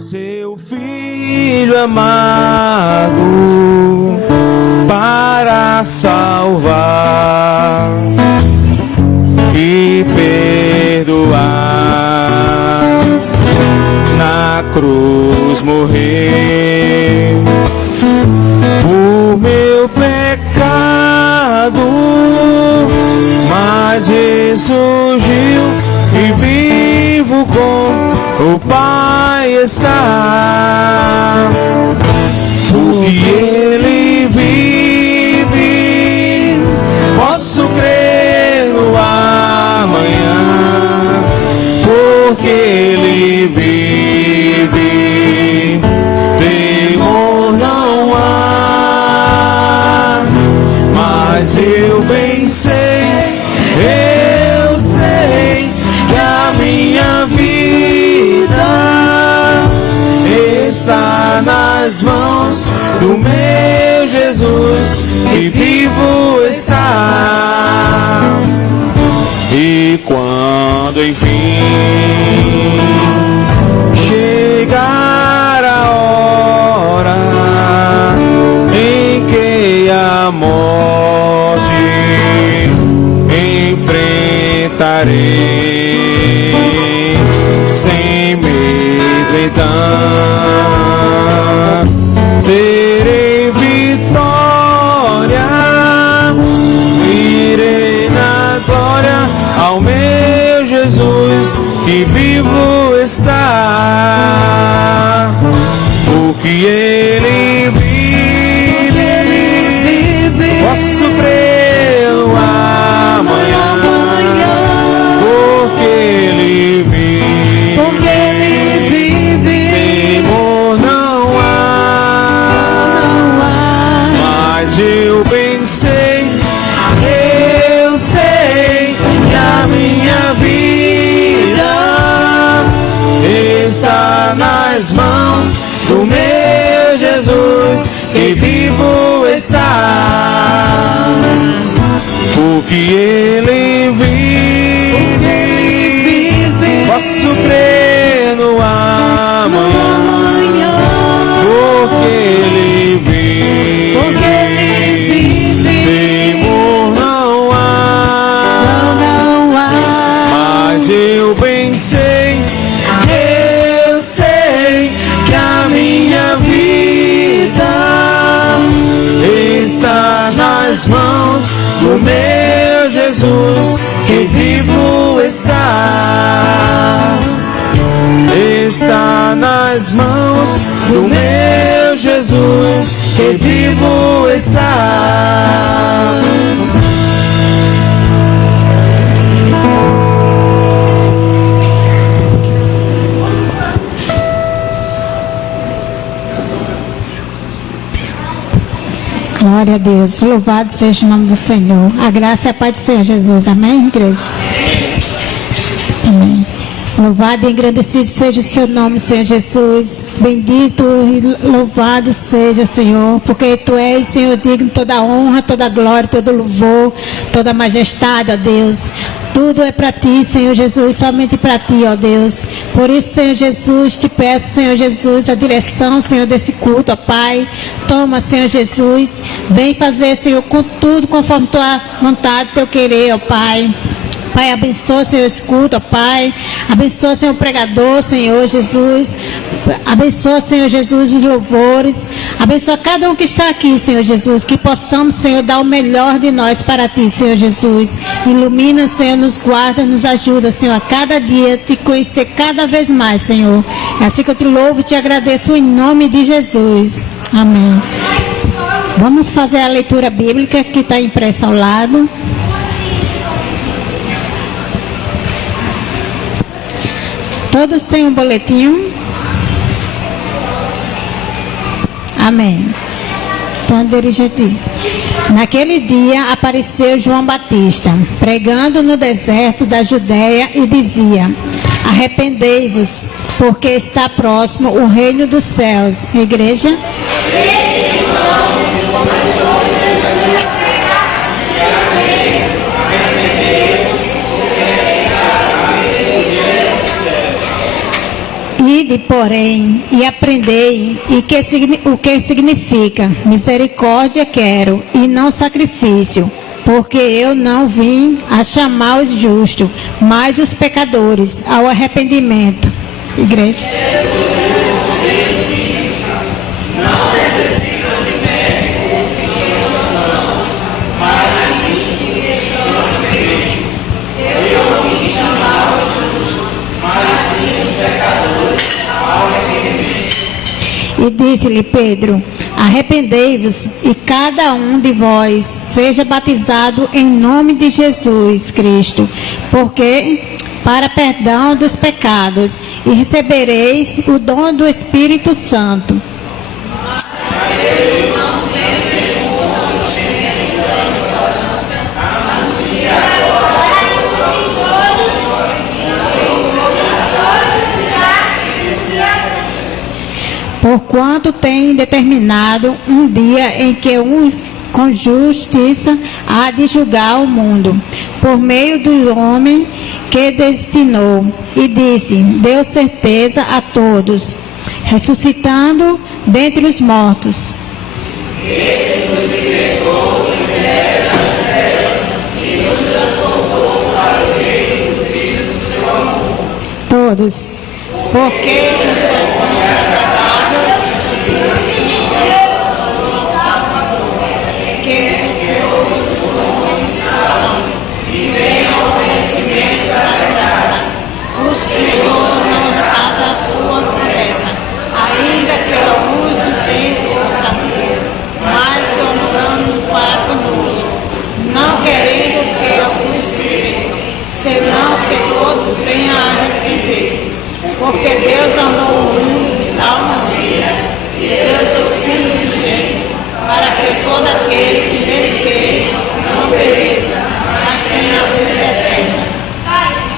seu Filho amado para salvar e perdoar, na cruz morrer por meu pecado, mas ressurgiu e vivo com o Pai está, porque Ele vive, posso crer no amanhã, porque Ele vive, temor não há, mas eu bem sei, eu sei que a minha vida está nas mãos do meu Jesus, que vivo está. E quando enfim chegar a hora em que a morte enfrentarei sem medo, então terei vitória, irei na glória ao meu Jesus, que vivo está, porque Ele vive, posso crer no amanhã, porque Ele vive, temor não há, mas eu bem sei, eu sei que a minha vida está nas mãos do meu Jesus, que vivo está, porque Ele vive, posso crer no amanhã, porque Ele vive, temor não há, mas eu bem sei, eu sei que a minha vida está nas mãos do meu Jesus, que vivo está, está nas mãos do meu Jesus, que vivo está. Glória a Deus, louvado seja o nome do Senhor. A graça e a paz do Senhor Jesus, amém, igreja? Amém. Louvado e engrandecido seja o seu nome, Senhor Jesus. Bendito e louvado seja, Senhor, porque Tu és, Senhor, digno de toda honra, toda glória, todo louvor, toda majestade, ó Deus. Tudo é para Ti, Senhor Jesus, somente para Ti, ó Deus. Por isso, Senhor Jesus, te peço, Senhor Jesus, a direção, Senhor, desse culto, ó Pai. Toma, Senhor Jesus, vem fazer, Senhor, com tudo conforme Tua vontade, Teu querer, ó Pai. Pai, abençoa, Senhor, esse culto, ó Pai. Abençoa, Senhor, o pregador, Senhor Jesus. Abençoa, Senhor Jesus, os louvores. Abençoa cada um que está aqui, Senhor Jesus. Que possamos, Senhor, dar o melhor de nós para Ti, Senhor Jesus. Ilumina, Senhor, nos guarda, nos ajuda, Senhor, a cada dia Te conhecer cada vez mais, Senhor. É assim que eu Te louvo e Te agradeço em nome de Jesus. Amém. Vamos fazer a leitura bíblica que está impressa ao lado. Todos têm um boletim? Amém. Então, dirigente diz: naquele dia apareceu João Batista, pregando no deserto da Judéia, e dizia: arrependei-vos, porque está próximo o reino dos céus. Igreja? E Vinde, porém, e aprendei o que significa misericórdia quero e não sacrifício, porque eu não vim a chamar os justos, mas os pecadores ao arrependimento. Igreja. E disse-lhe Pedro: arrependei-vos e cada um de vós seja batizado em nome de Jesus Cristo, porque para perdão dos pecados, e recebereis o dom do Espírito Santo. Porquanto tem determinado um dia em que com justiça há de julgar o mundo, por meio do homem que destinou, e disse, deu certeza a todos, ressuscitando dentre os mortos. Todos, porque porque Deus amou o mundo de tal maneira que deu seu Filho unigênito, para que todo aquele que nele crê não pereça, mas tenha a vida eterna.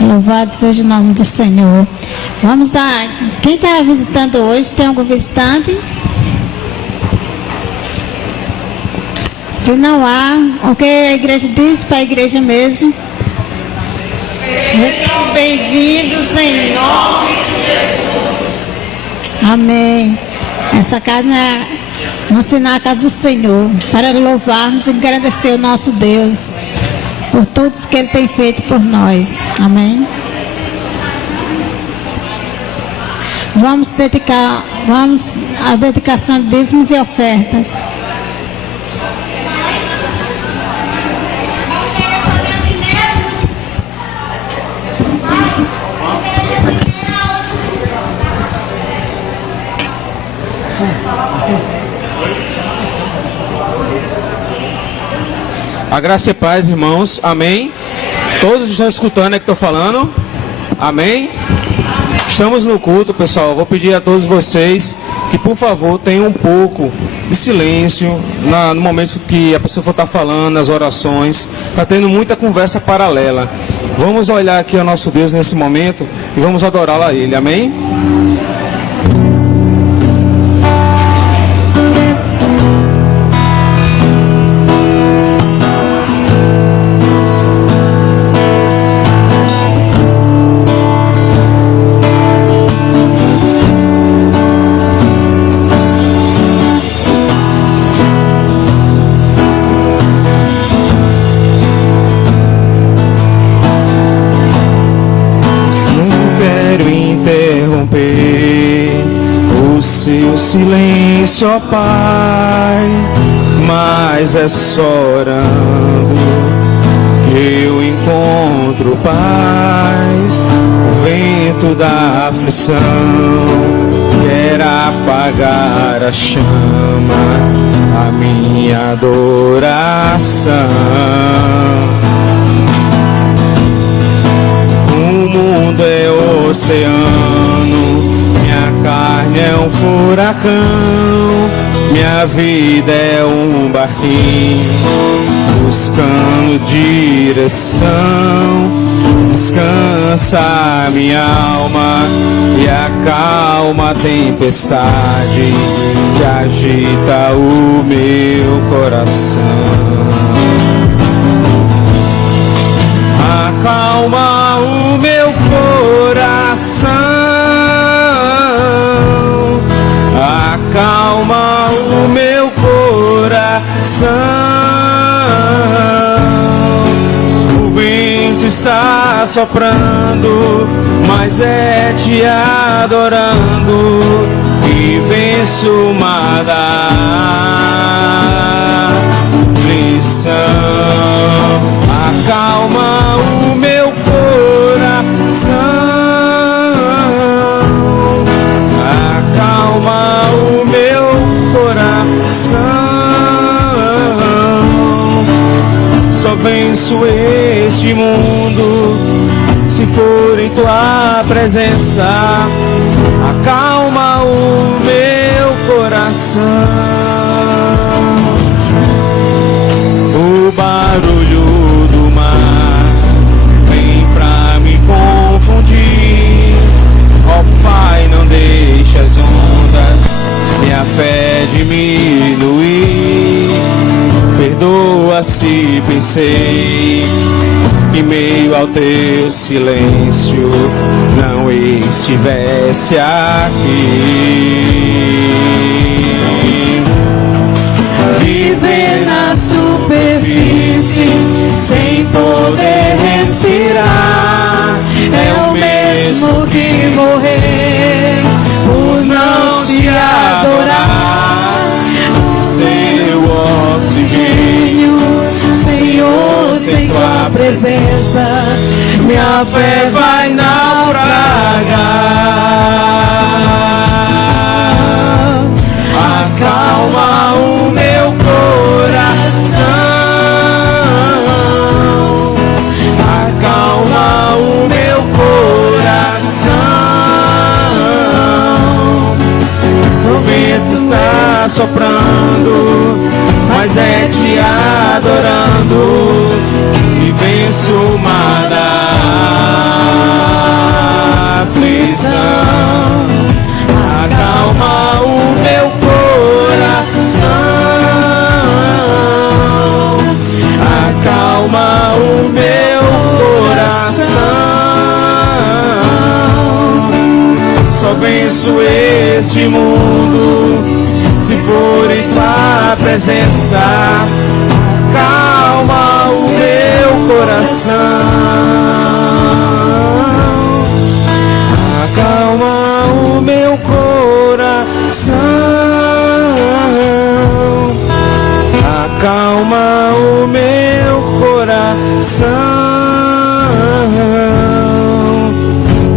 Louvado seja o nome do Senhor. Vamos lá. Quem está visitando hoje? Tem algum visitante? Se não há, o que a igreja diz para a igreja mesmo? Sejam bem-vindos em nome de Jesus. Amém. Essa casa é vamos ensinar a casa do Senhor, para louvarmos e agradecer o nosso Deus por tudo que Ele tem feito por nós. Amém. Vamos à dedicação de dízimos e ofertas. A graça e paz, irmãos. Amém. Todos estão escutando o que estou falando? Amém. Estamos no culto, pessoal. Eu vou pedir a todos vocês que, por favor, tenham um pouco de silêncio no momento que a pessoa for estar falando, nas orações. Está tendo muita conversa paralela. Vamos olhar aqui ao nosso Deus nesse momento e vamos adorá-lo a Ele. Amém? Silêncio, ó Pai, mas é só orando que eu encontro paz. O vento da aflição quer apagar a chama, a minha adoração. O mundo é oceano, carne é um furacão, minha vida é um barquinho buscando direção. Descansa minha alma e acalma a tempestade que agita o meu coração. Acalma o meu coração. acalma o meu coração. O vento está soprando, mas é te adorando e venço uma aflição. Acalma o meu coração, acalma o meu coração. Só venço este mundo se for em tua presença. Acalma o meu coração. O barulho do mar vem pra me confundir. Ó Pai, não deixe as ondas minha fé diminuir. Perdoa se pensei em meio ao teu silêncio não estivesse aqui. Viver na superfície sem poder respirar é o mesmo que morrer por não te adorar. Seu oxigênio, Senhor, sem tua presença minha fé vai naufragar. Acalma o meu coração, acalma o meu coração. o vento está soprando, mas é te adorando e venço uma aflição. Acalma o meu coração, acalma o meu coração. Só venço este mundo se for em tua presença. Acalma o meu coração, acalma o meu coração, acalma o meu coração.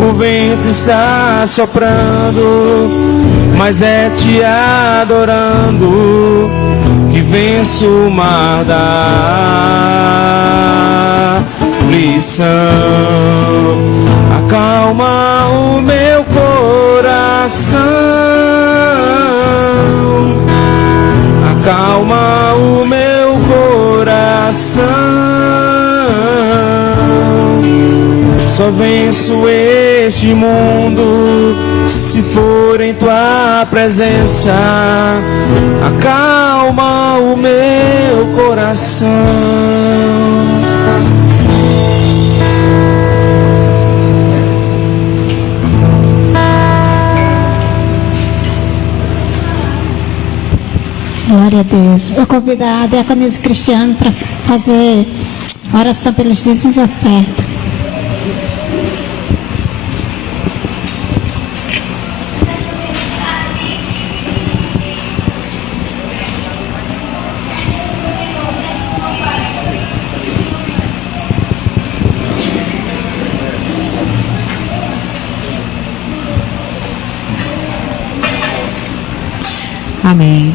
O vento está soprando, mas é te adorando que venço o mar da aflição. Acalma o meu coração, acalma o meu coração. Só venço este mundo se for em tua presença. Acalma o meu coração. Glória a Deus. Eu convido a Diaconisa Cristiane para fazer oração pelos dízimos e oferta. Amém.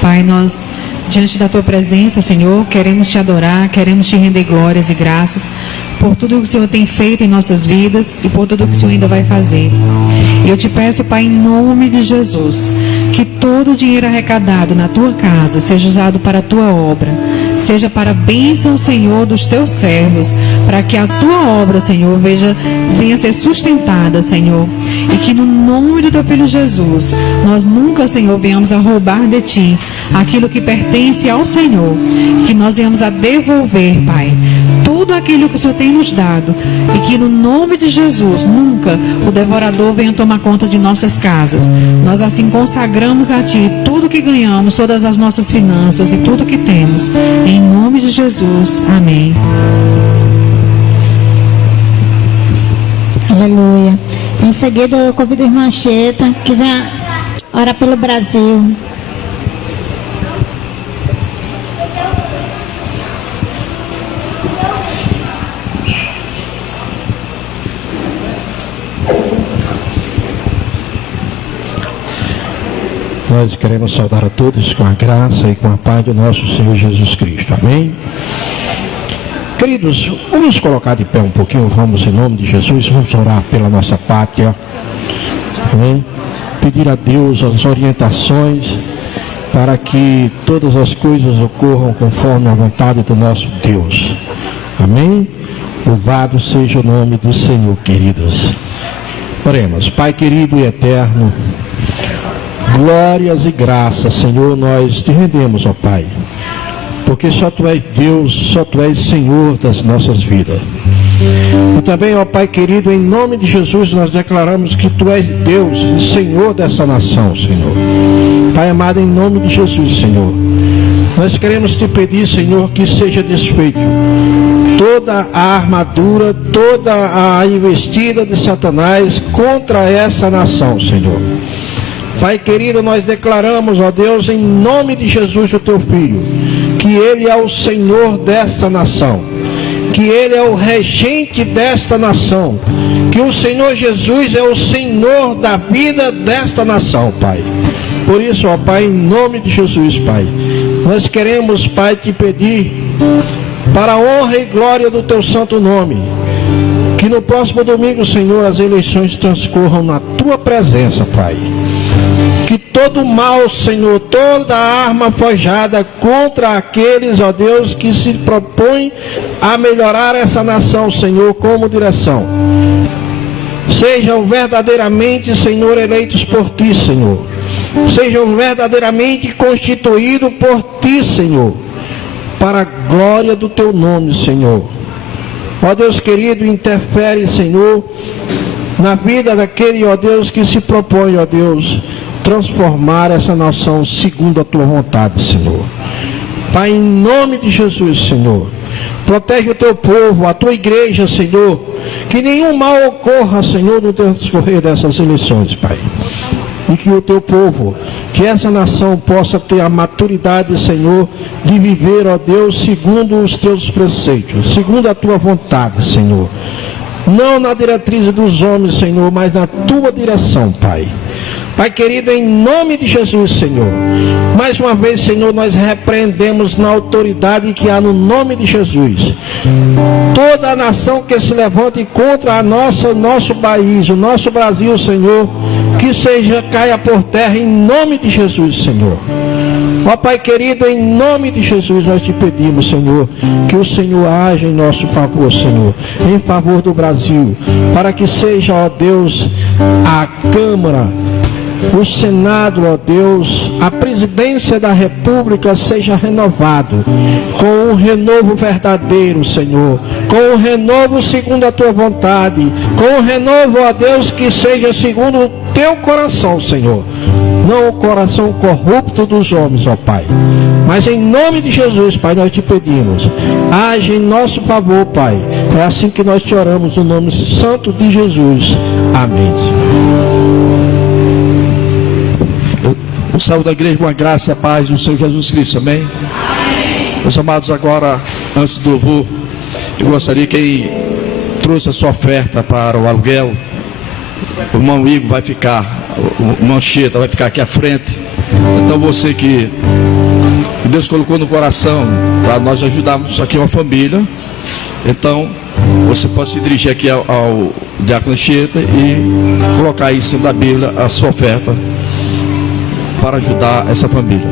Pai, nós, diante da Tua presença, Senhor, queremos Te adorar, queremos Te render glórias e graças por tudo que o Senhor tem feito em nossas vidas e por tudo que o Senhor ainda vai fazer. E eu Te peço, Pai, em nome de Jesus, que todo o dinheiro arrecadado na Tua casa seja usado para a Tua obra, seja para a bênção, Senhor, dos Teus servos, para que a Tua obra, Senhor, venha ser sustentada, Senhor, e que no nome do Teu Filho Jesus, nós nunca, Senhor, venhamos a roubar de Ti aquilo que pertence ao Senhor, que nós venhamos a devolver, Pai, tudo tudo aquilo que o Senhor tem nos dado. E que no nome de Jesus, nunca o devorador venha tomar conta de nossas casas. Nós assim consagramos a Ti tudo que ganhamos, todas as nossas finanças e tudo que temos. Em nome de Jesus. Amém. Aleluia. Em seguida, eu convido a irmã Cheta, que vem orar pelo Brasil. Nós queremos saudar a todos com a graça e com a paz do nosso Senhor Jesus Cristo. Amém? Queridos, vamos nos colocar de pé um pouquinho, vamos em nome de Jesus, vamos orar pela nossa pátria. Amém? Pedir a Deus as orientações para que todas as coisas ocorram conforme a vontade do nosso Deus. Amém? Louvado seja o nome do Senhor, queridos. Oremos. Pai querido e eterno, glórias e graças, Senhor, nós te rendemos, ó Pai, porque só Tu és Deus, só Tu és Senhor das nossas vidas. E também, ó Pai querido, em nome de Jesus, nós declaramos que Tu és Deus e Senhor dessa nação, Senhor. Pai amado, em nome de Jesus, Senhor, nós queremos Te pedir, Senhor, que seja desfeito toda a armadura, toda a investida de Satanás contra essa nação, Senhor. Pai querido, nós declaramos, ó Deus, em nome de Jesus, o Teu Filho, que Ele é o Senhor desta nação, que Ele é o regente desta nação, que o Senhor Jesus é o Senhor da vida desta nação, Pai. Por isso, ó Pai, em nome de Jesus, Pai, nós queremos, Pai, Te pedir, para a honra e glória do Teu santo nome, que no próximo domingo, Senhor, as eleições transcorram na Tua presença, Pai. Que todo mal, Senhor, toda arma forjada contra aqueles, ó Deus, que se propõem a melhorar essa nação, Senhor, como direção, sejam verdadeiramente, Senhor, eleitos por Ti, Senhor. Sejam verdadeiramente constituídos por Ti, Senhor, para a glória do Teu nome, Senhor. Ó Deus querido, interfere, Senhor, na vida daquele, ó Deus, que se propõe, ó Deus, transformar essa nação segundo a Tua vontade, Senhor. Pai, em nome de Jesus, Senhor, protege o Teu povo, a Tua igreja, Senhor, que nenhum mal ocorra, Senhor, no transcorrer dessas eleições, Pai. E que o Teu povo, que essa nação possa ter a maturidade, Senhor, de viver, ó Deus, segundo os Teus preceitos, segundo a Tua vontade, Senhor. Não na diretriz dos homens, Senhor, mas na Tua direção, Pai. Pai querido, em nome de Jesus, Senhor, mais uma vez, Senhor, nós repreendemos na autoridade que há no nome de Jesus toda a nação que se levante contra o nosso país, o nosso Brasil, Senhor, que caia por terra em nome de Jesus, Senhor. Ó Pai querido, em nome de Jesus nós Te pedimos, Senhor, que o Senhor haja em nosso favor, Senhor, em favor do Brasil, para que seja, ó Deus, a Câmara, o Senado, ó Deus, a presidência da República seja renovado, com um renovo verdadeiro, Senhor, com um renovo segundo a Tua vontade, com um renovo, ó Deus, que seja segundo o Teu coração, Senhor, não o coração corrupto dos homens, ó Pai. Mas em nome de Jesus, Pai, nós Te pedimos, age em nosso favor, Pai. É assim que nós Te oramos no nome santo de Jesus. Amém. O saúde da igreja com a graça e a paz do Senhor Jesus Cristo, amém? Meus amados, agora, antes do louvor, eu gostaria que quem trouxe a sua oferta para o aluguel, o irmão Igor vai ficar, o irmão Cheta vai ficar aqui à frente. Então você que Deus colocou no coração para nós ajudarmos aqui uma família, então você pode se dirigir aqui ao diácono Cheta e colocar aí em cima da Bíblia a sua oferta para ajudar essa família.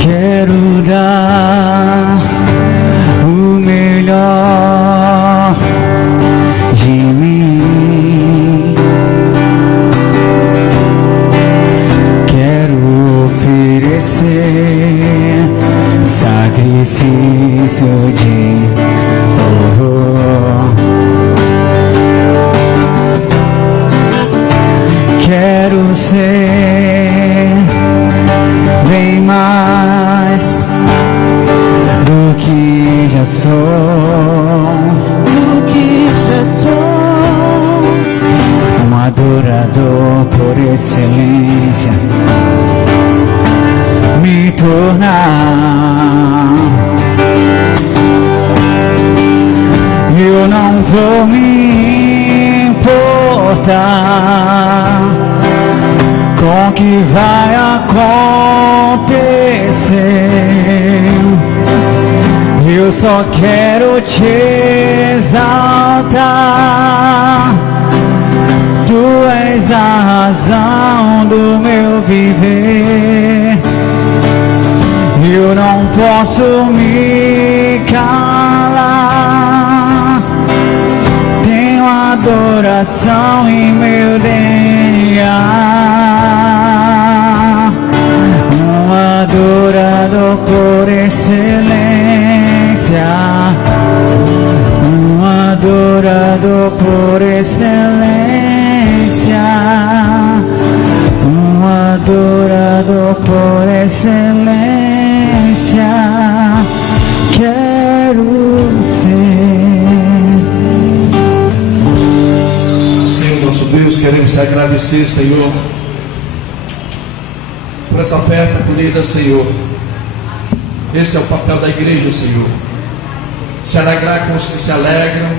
Quero dar o melhor de mim. Quero oferecer sacrifício quero ser bem mais do que já sou, um adorador por excelência, me tornar. Eu não vou me importar com o que vai acontecer. Eu só quero te exaltar. Tu és a razão do meu viver. Eu não posso me calar. Tenho adoração em meu DNA. Um adorador por excelência. Um adorador por excelência. Um adorador por excelência. Quero ser. Senhor nosso Deus, queremos te agradecer, Senhor, por essa oferta colhida, Senhor. Esse é o papel da igreja, Senhor. Se alegrar com os que se alegram,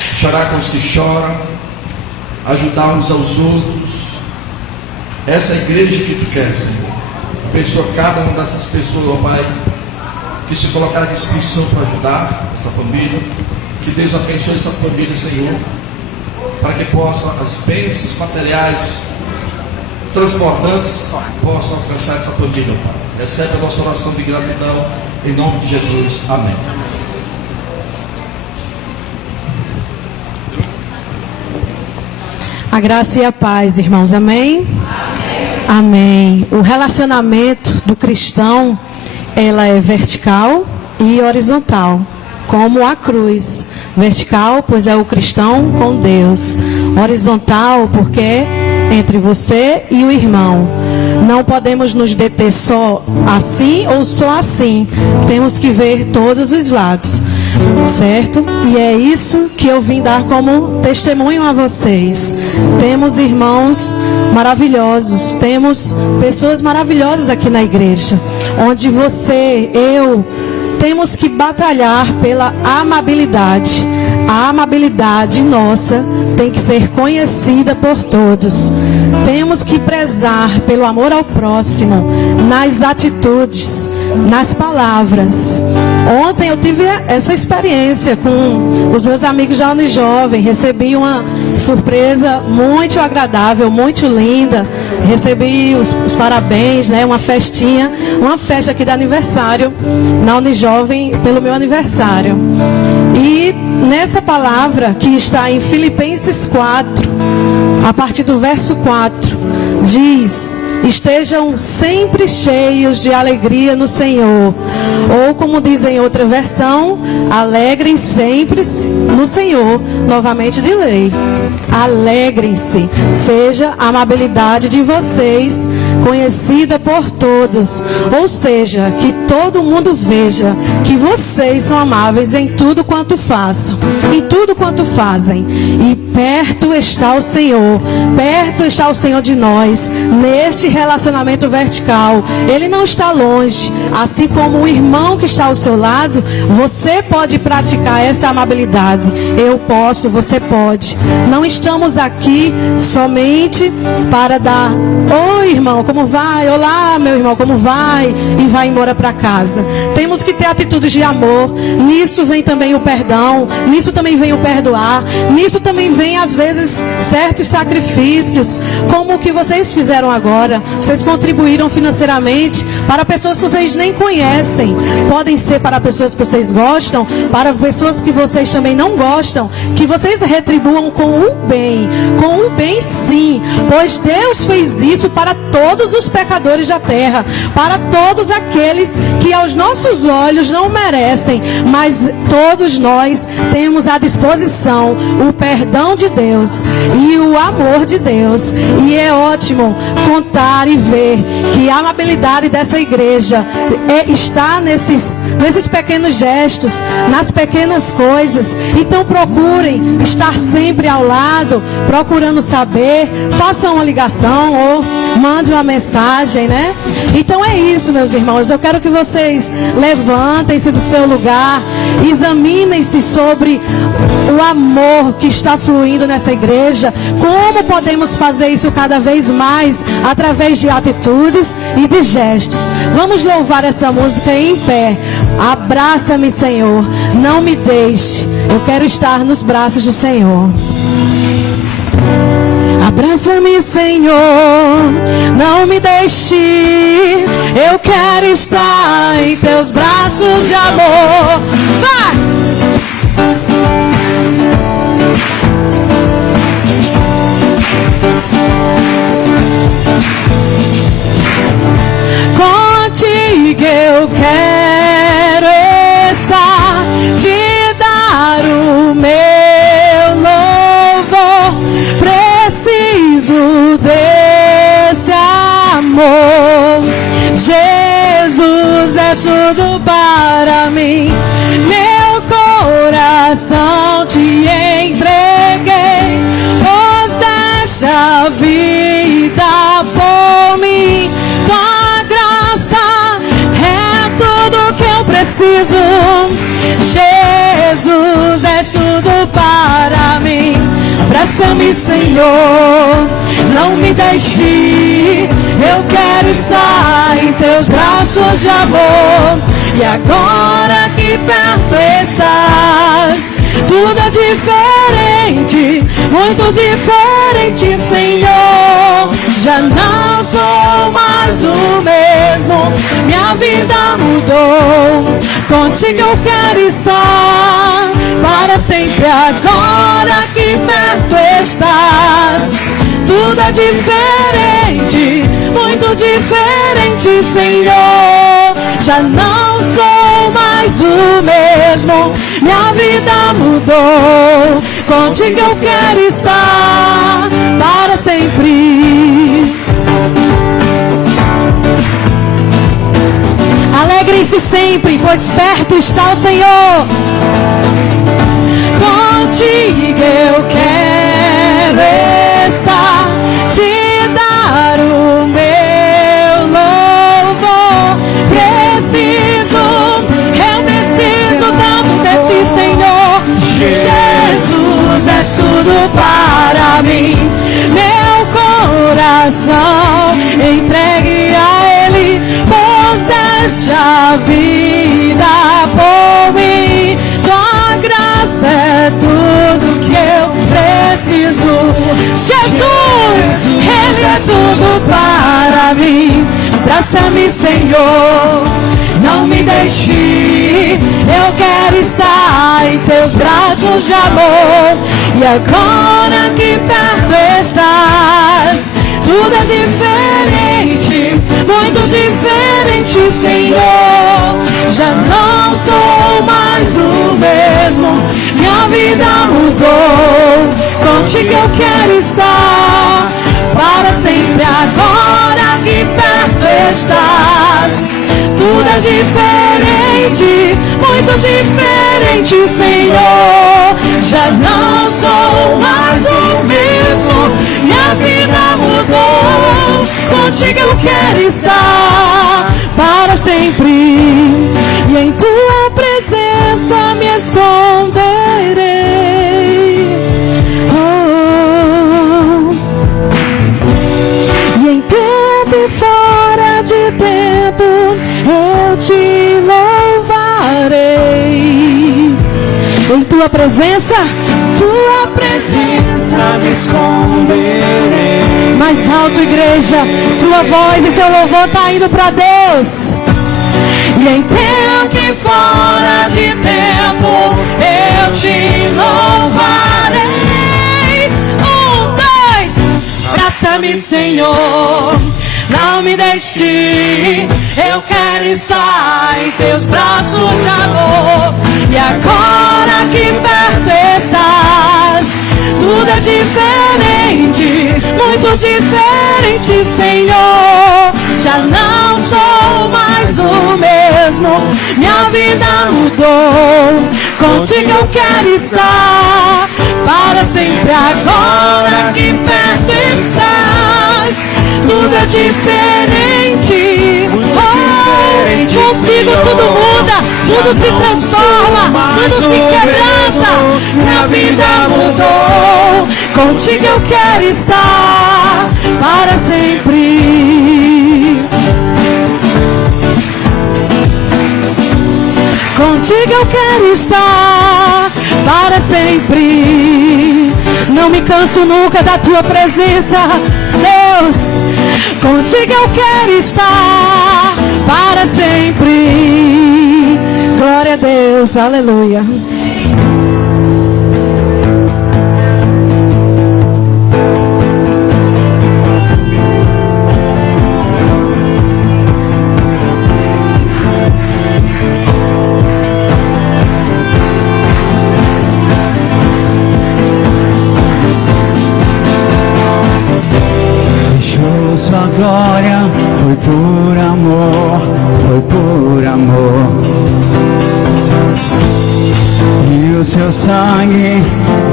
chorar com os que choram, ajudar uns aos outros. Essa é a igreja que tu queres, Senhor. Abençoa cada uma dessas pessoas, ó Pai, que se colocaram à disposição para ajudar essa família. Que Deus abençoe essa família, Senhor, para que possa as bênçãos materiais transbordantes possam alcançar essa família, ó Pai. Recebe a nossa oração de gratidão em nome de Jesus. Amém. A graça e a paz, irmãos. Amém? Amém. O relacionamento do cristão, ela é vertical e horizontal, como a cruz. Vertical, pois é o cristão com Deus. Horizontal, porque é entre você e o irmão. Não podemos nos deter só assim ou só assim. Temos que ver todos os lados, certo? E é isso que eu vim dar como testemunho a vocês. Temos irmãos maravilhosos, temos pessoas maravilhosas aqui na igreja, onde você, eu, temos que batalhar pela amabilidade. A amabilidade nossa tem que ser conhecida por todos. Temos que prezar pelo amor ao próximo, nas atitudes, nas palavras. Ontem eu tive essa experiência com os meus amigos da Unijovem. Recebi uma surpresa muito agradável, muito linda. Recebi os parabéns, né? Uma festinha, uma festa aqui de aniversário na Unijovem pelo meu aniversário. E nessa palavra que está em Filipenses 4, a partir do verso 4, diz: estejam sempre cheios de alegria no Senhor. Ou como diz em outra versão, alegrem sempre no Senhor. Novamente de lei. Alegrem-se. Seja a amabilidade de vocês conhecida por todos. Ou seja, que todo mundo veja que vocês são amáveis em tudo quanto façam. Em tudo quanto fazem. E perto está o Senhor. Perto está o Senhor de nós. Neste relacionamento vertical. Ele não está longe. Assim como o irmão que está ao seu lado, você pode praticar essa amabilidade. Eu posso, você pode. Não estamos aqui somente para dar: oi, irmão, como vai? Olá, meu irmão, como vai? E vai embora para casa. Temos que ter atitudes de amor. Nisso vem também o perdão. Nisso também vem o perdoar. Nisso também vem, às vezes, certos sacrifícios, como o que vocês fizeram agora. Vocês contribuíram financeiramente para pessoas que vocês nem conhecem. Podem ser para pessoas que vocês gostam, para pessoas que vocês também não gostam. Que vocês retribuam com o bem. Com o bem, sim. Pois Deus fez isso para todos os pecadores da terra. Para todos aqueles que aos nossos olhos não merecem. Mas todos nós temos à disposição o perdão de Deus e o amor de Deus. E é ótimo contar e ver que a amabilidade dessa igreja está nesses pequenos gestos, nas pequenas coisas. Então procurem estar sempre ao lado, procurando saber, façam uma ligação ou mande uma mensagem, né? Então é isso, meus irmãos. Eu quero que vocês levantem-se do seu lugar, examinem-se sobre o amor que está fluindo nessa igreja. Como podemos fazer isso cada vez mais através de atitudes e de gestos. Vamos louvar essa música em pé. Abraça-me, Senhor, não me deixe. Eu quero estar nos braços do Senhor. Abraça-me, Senhor, não me deixe. Eu quero estar em teus braços de amor. Vai! Contigo eu quero estar, te dar o meu louvor. Preciso desse amor. Jesus é tudo para mim. Meu coração te entreguei, pois deixa a vida por mim. Tua graça é tudo que eu preciso. Jesus é tudo para mim. Abraça-me, Senhor, não me deixe. Eu quero estar em teus braços de amor. E agora que perto estás, tudo é diferente, muito diferente, Senhor. Já não sou mais o mesmo, minha vida mudou. Contigo eu quero estar para sempre. Agora que perto estás, tudo é diferente, muito diferente, Senhor. Já não sou mais o mesmo, minha vida mudou. Contigo eu quero estar para sempre. Alegrem-se sempre, pois perto está o Senhor. Contigo eu quero estar, te dar o meu louvor. Eu preciso tanto de ti, Senhor. Jesus, és tudo para mim. Meu coração entregue a Ele, pois deixa a vida por mim. Tua graça é tudo que eu preciso. Jesus, Ele é tudo para mim. Abraça-me, Senhor, não me deixe. Eu quero estar em teus braços de amor. E agora que perto estás, tudo é diferente, muito diferente, Senhor. Já não sou mais o mesmo, minha vida mudou. Contigo eu quero estar para sempre. Agora que perto estás, tudo é diferente, muito diferente, Senhor. Já não sou mais o mesmo, minha vida mudou. Contigo eu quero estar para sempre. E em tua presença me esconderei. E em tempo e fora de tempo eu te louvarei. Em tua presença me esconderei. Mais alto, igreja, sua voz e seu louvor está indo para Deus. E em tempo e fora de tempo eu te louvarei. 1, 2, abraça-me, Senhor, não me deixe ir. Eu quero estar em teus braços de amor. E agora que perto estás, tudo é diferente, muito diferente, Senhor. Já não sou mais o mesmo, minha vida mudou. Contigo eu quero estar para sempre. Agora que perto estás, tudo é diferente. Contigo tudo muda, tudo se transforma, tudo se quebranta. Minha vida mudou. Contigo eu quero estar para sempre. Contigo eu quero estar para sempre. Não me canso nunca da tua presença, Deus. Contigo eu quero estar para sempre. Glória a Deus, aleluia. Sua glória foi por amor, foi por amor. E o seu sangue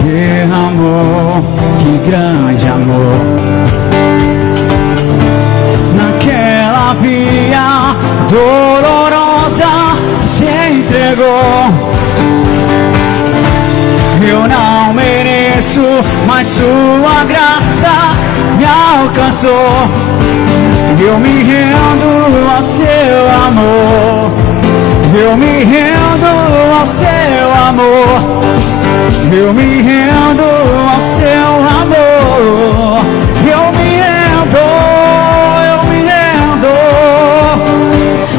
derramou, que grande amor. Naquela via dolorosa se entregou. Eu não mereço, mas sua graça me alcançou. Eu me rendo ao seu amor. Eu me rendo ao seu amor. Eu me rendo ao seu amor. Eu me rendo, eu me rendo.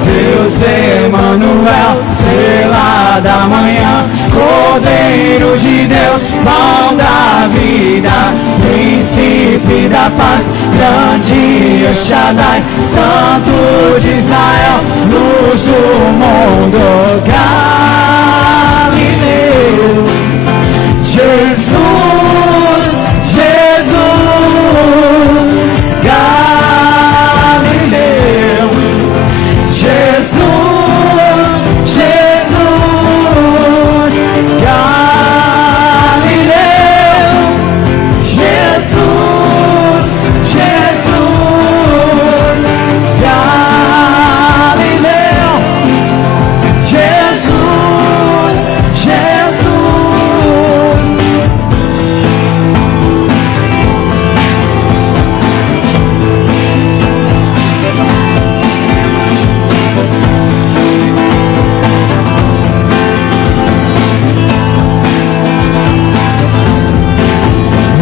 Deus Emanuel, estrela da manhã, Cordeiro de Deus, pão da vida, príncipe da paz, grande El Shaddai, santo de Israel, luz do mundo, Galileu. Jesus, Jesus, Galileu. Jesus, Jesus, Galileu. Jesus, Jesus, Galileu. Jesus, Jesus.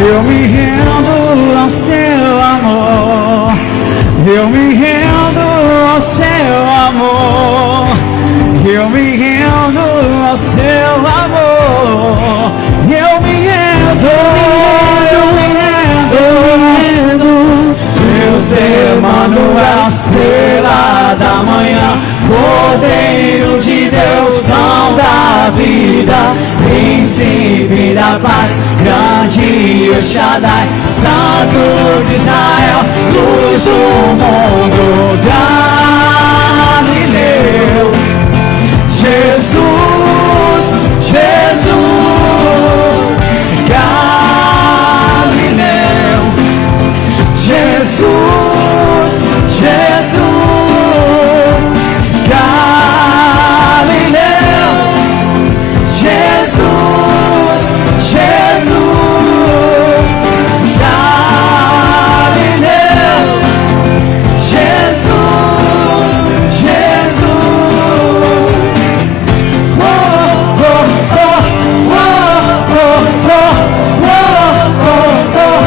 Eu me rendo ao seu amor. Eu me rendo ao seu amor. Eu me rendo ao seu amor. Eu me rendo, eu me rendo. Deus Emanuel, estrela da manhã, Cordeiro de Deus, pão da vida, príncipe da paz, grande El Shaddai, santo de Israel, luz do mundo, Galileu. Jesus, Jesus, Galileu. Jesus, Jesus, Galileu. Jesus, Jesus, Galileu. Jesus, Jesus. Oh, oh, oh, oh, oh, oh, oh, oh,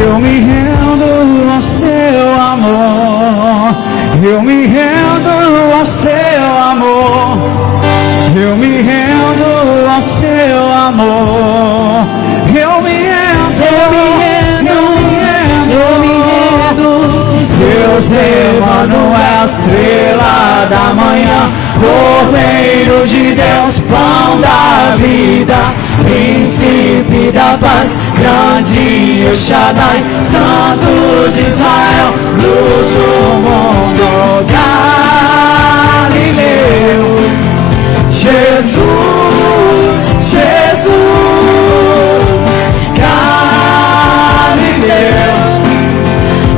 eu me rendo ao seu amor. Eu me rendo ao seu amor. Eu me rendo. da manhã, Cordeiro de Deus, pão da vida, Príncipe da paz, grande El Shaddai, Santo de Israel, luz do mundo, Galileu. Jesus, Jesus, Galileu.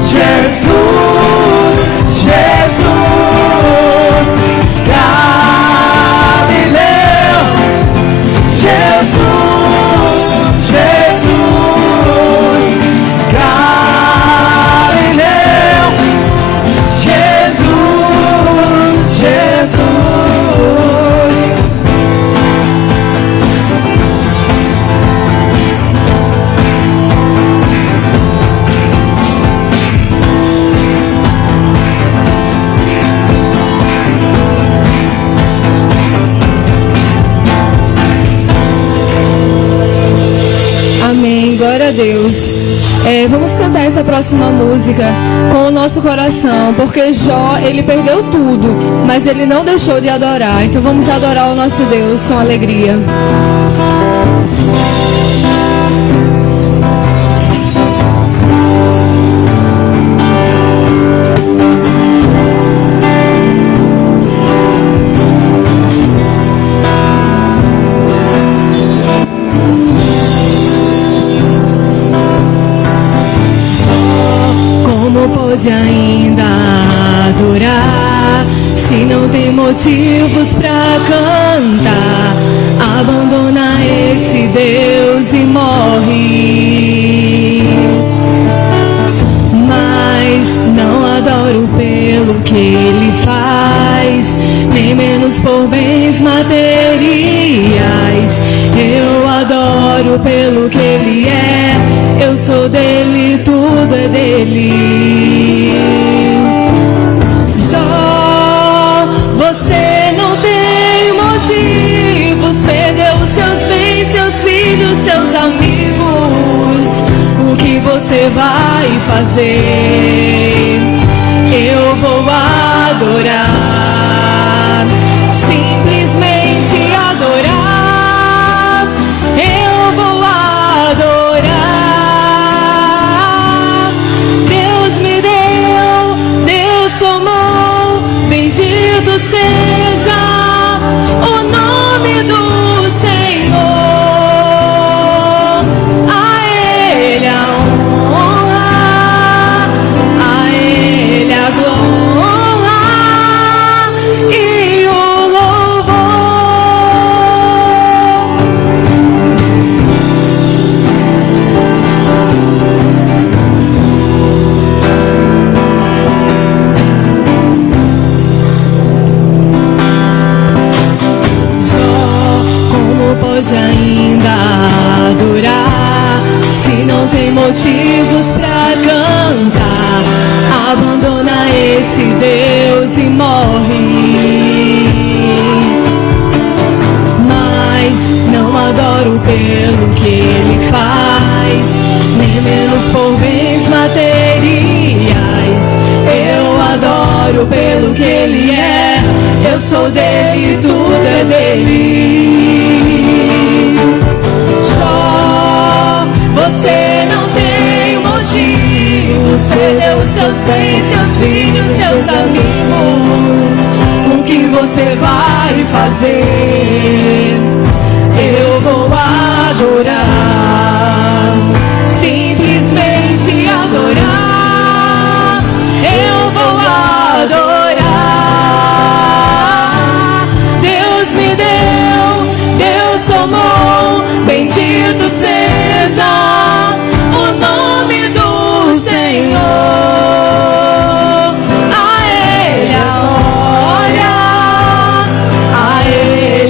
Jesus, Jesus, Galileu. Jesus, Jesus, Galileu. Jesus, Jesus. Amém, glória a Deus. Vamos cantar essa próxima música com o nosso coração, porque Jó, ele perdeu tudo, mas ele não deixou de adorar. Então vamos adorar o nosso Deus com alegria. Pode ainda adorar se não tem motivos pra cantar? Abandona esse Deus e morre. Mas não adoro pelo que ele faz, nem menos por bens materiais. Eu adoro pelo que ele é. Eu sou dele, tudo é dele. Só você não tem motivos, perdeu seus bens, seus filhos, seus amigos. O que você vai fazer? Eu vou adorar, simplesmente adorar. Eu vou adorar. Seja o nome do Senhor, a Ele a honra, a Ele a glória e o pode ainda adorar se não tem motivos pra cantar? Abandona esse Deus e morre. Mas não adoro pelo que ele faz, nem menos por bens materiais. Eu adoro pelo que ele é. Eu sou dele, tudo é dele. Você não tem motivos, perdeu seus bens, seus filhos, seus amigos. O que você vai fazer? Eu vou adorar, simplesmente adorar. Eu vou adorar. Deus me deu, Deus tomou, bendito seja o nome do Senhor. A Ele a glória, a Ele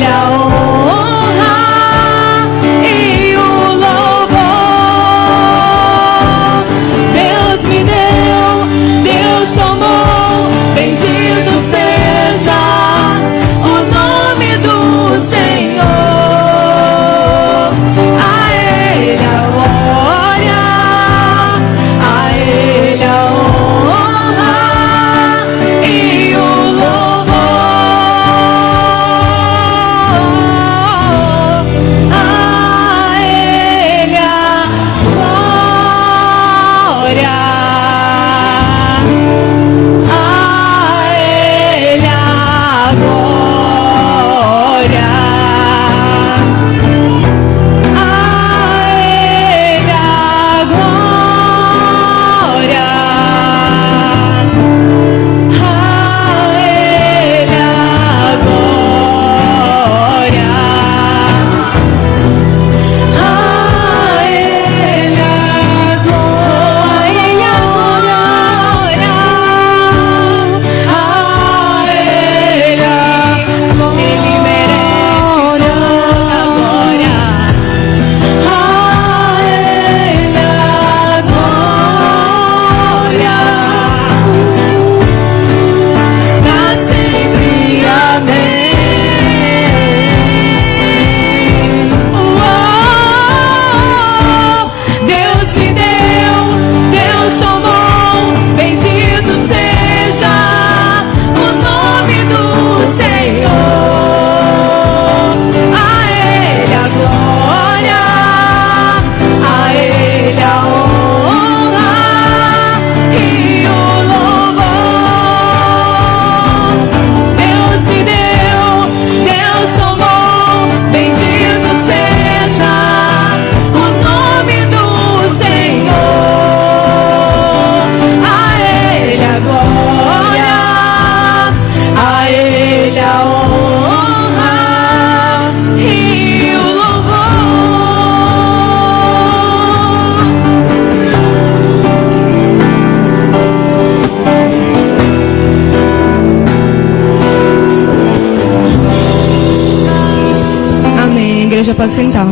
igreja pode sentar.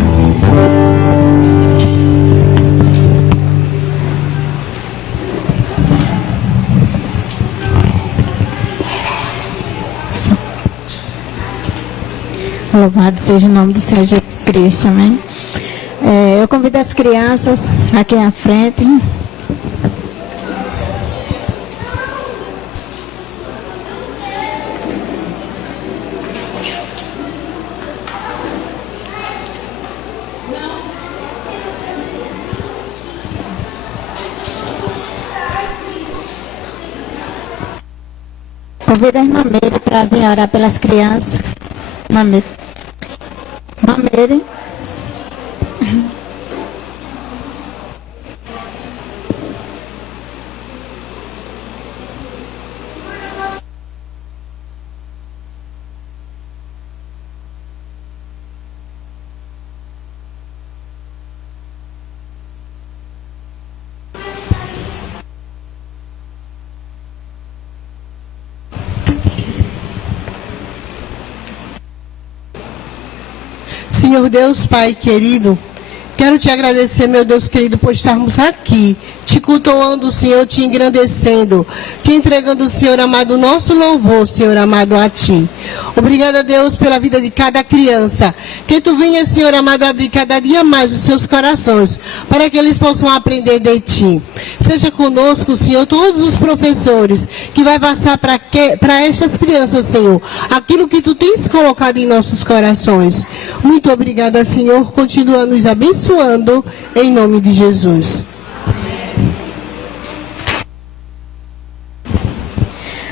Louvado seja o nome do Senhor Jesus Cristo, amém? Eu convido as crianças aqui à frente. Convido a irmã Meire para vir orar pelas crianças. Irmã Meire. Irmã Meire. Senhor Deus, Pai querido, quero te agradecer, meu Deus querido, por estarmos aqui, te cultuando, Senhor, te engrandecendo, te entregando, Senhor amado, o nosso louvor, Senhor amado, a ti. Obrigada, Deus, pela vida de cada criança. Que tu venha, Senhor amado, abrir cada dia mais os seus corações, para que eles possam aprender de ti. Seja conosco, Senhor, todos os professores que vai passar para estas crianças, Senhor, aquilo que tu tens colocado em nossos corações. Muito obrigada, Senhor. Continua nos abençoando, em nome de Jesus.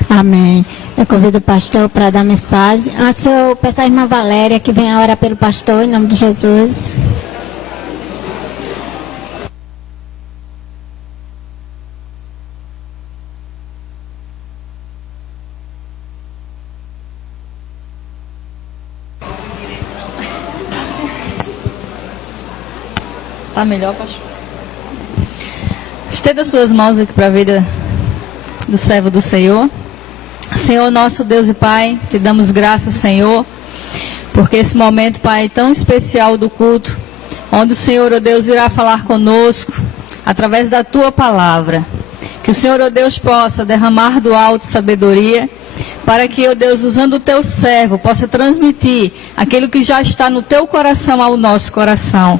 Amém. Eu convido o pastor para dar mensagem. Antes eu peço à irmã Valéria que venha orar pelo pastor, em nome de Jesus. Tá melhor, pastor? Estenda suas mãos aqui para a vida do servo do Senhor. Senhor, nosso Deus e Pai, te damos graças, Senhor, porque esse momento, Pai, tão especial do culto, onde o Senhor, ó Deus, irá falar conosco, através da Tua palavra. Que o Senhor, ó Deus, possa derramar do alto sabedoria, para que, ó Deus, usando o Teu servo, possa transmitir aquilo que já está no Teu coração ao nosso coração.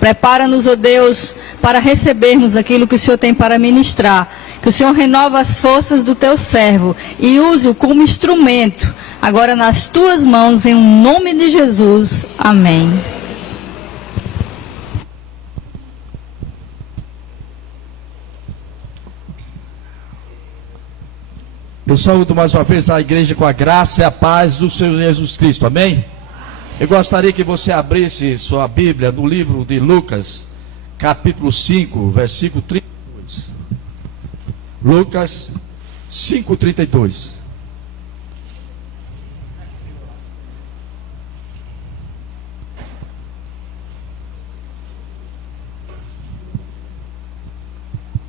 Prepara-nos, ó Deus, para recebermos aquilo que o Senhor tem para ministrar. Que o Senhor renova as forças do Teu servo e use-o como instrumento, agora nas Tuas mãos, em nome de Jesus. Amém. Eu saúdo mais uma vez a igreja com a graça e a paz do Senhor Jesus Cristo. Amém? Eu gostaria que você abrisse sua Bíblia no livro de Lucas, capítulo 5, versículo 32. Lucas 5:32.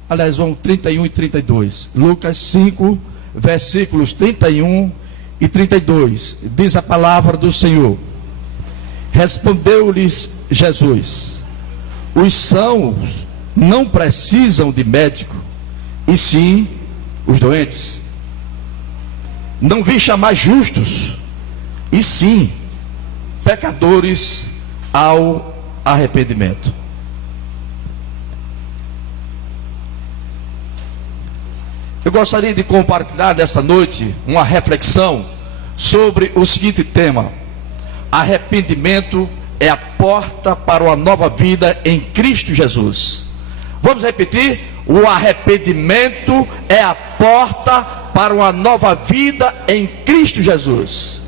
Aliás, vão 31 e 32. Lucas 5, versículos 31 e 32. Diz a palavra do Senhor. Respondeu-lhes Jesus: os sãos não precisam de médico, e sim os doentes. Não vim chamar justos, e sim pecadores ao arrependimento. Eu gostaria de compartilhar nesta noite uma reflexão sobre o seguinte tema: arrependimento é a porta para uma nova vida em Cristo Jesus. Vamos repetir? O arrependimento é a porta para uma nova vida em Cristo Jesus.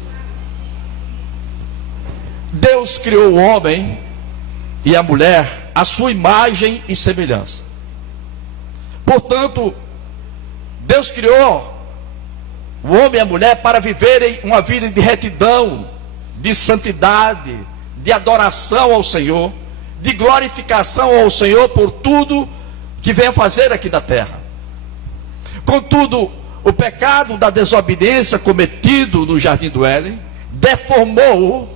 Deus criou o homem e a mulher à sua imagem e semelhança. Portanto, Deus criou o homem e a mulher para viverem uma vida de retidão, de santidade, de adoração ao Senhor, de glorificação ao Senhor por tudo que vem a fazer aqui na terra. Contudo, o pecado da desobediência cometido no Jardim do Éden deformou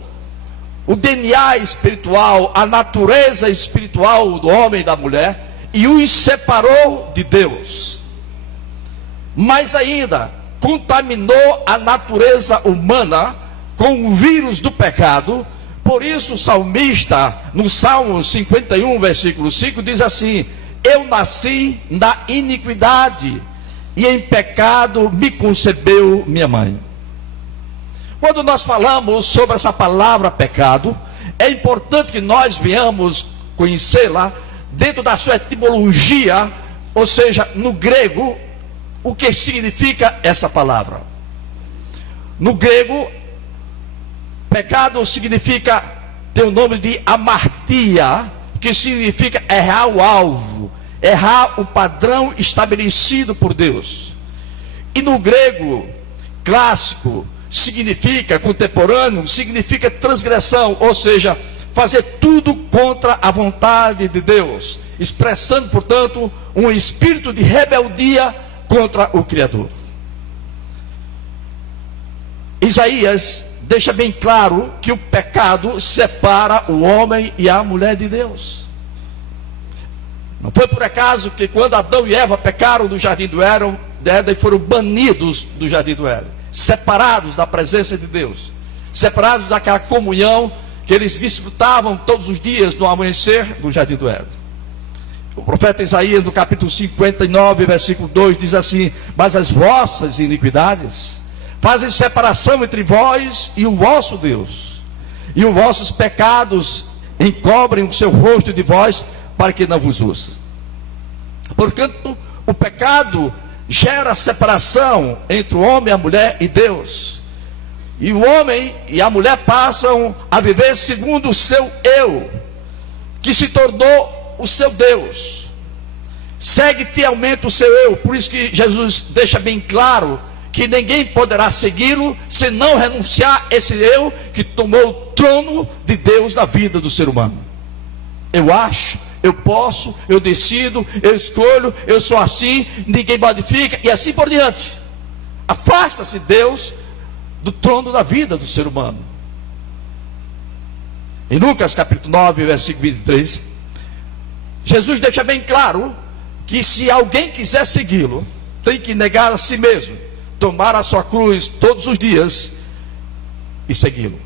o DNA espiritual, a natureza espiritual do homem e da mulher, e os separou de Deus. Mais ainda, contaminou a natureza humana com o vírus do pecado. Por isso o salmista, no Salmo 51, versículo 5, diz assim: eu nasci na iniquidade, e em pecado me concebeu minha mãe. Quando nós falamos sobre essa palavra pecado, é importante que nós venhamos conhecê-la dentro da sua etimologia, ou seja, no grego, o que significa essa palavra. No grego, pecado significa, tem o nome de amartia, que significa errar o alvo, errar o padrão estabelecido por Deus. E no grego clássico, significa, contemporâneo, significa transgressão, ou seja, fazer tudo contra a vontade de Deus, expressando, portanto, um espírito de rebeldia contra o Criador. Isaías deixa bem claro que o pecado separa o homem e a mulher de Deus. Não foi por acaso que quando Adão e Eva pecaram no jardim do Éden, foram banidos do jardim do Éden, separados da presença de Deus, separados daquela comunhão que eles desfrutavam todos os dias no amanhecer do jardim do Éden. O profeta Isaías, no capítulo 59, versículo 2, diz assim: mas as vossas iniquidades fazem separação entre vós e o vosso Deus, e os vossos pecados encobrem o seu rosto de vós, para que não vos ouça. Portanto, o pecado gera separação entre o homem, a mulher e Deus. E o homem e a mulher passam a viver segundo o seu eu, que se tornou o seu Deus. Segue fielmente o seu eu. Por isso que Jesus deixa bem claro que ninguém poderá segui-lo se não renunciar esse eu que tomou o trono de Deus na vida do ser humano. Eu acho, eu posso, eu decido, eu escolho, eu sou assim, ninguém modifica, e assim por diante. Afasta-se Deus do trono da vida do ser humano. Em Lucas capítulo 9, versículo 23, Jesus deixa bem claro que se alguém quiser segui-lo, tem que negar a si mesmo, tomar a sua cruz todos os dias e segui-lo.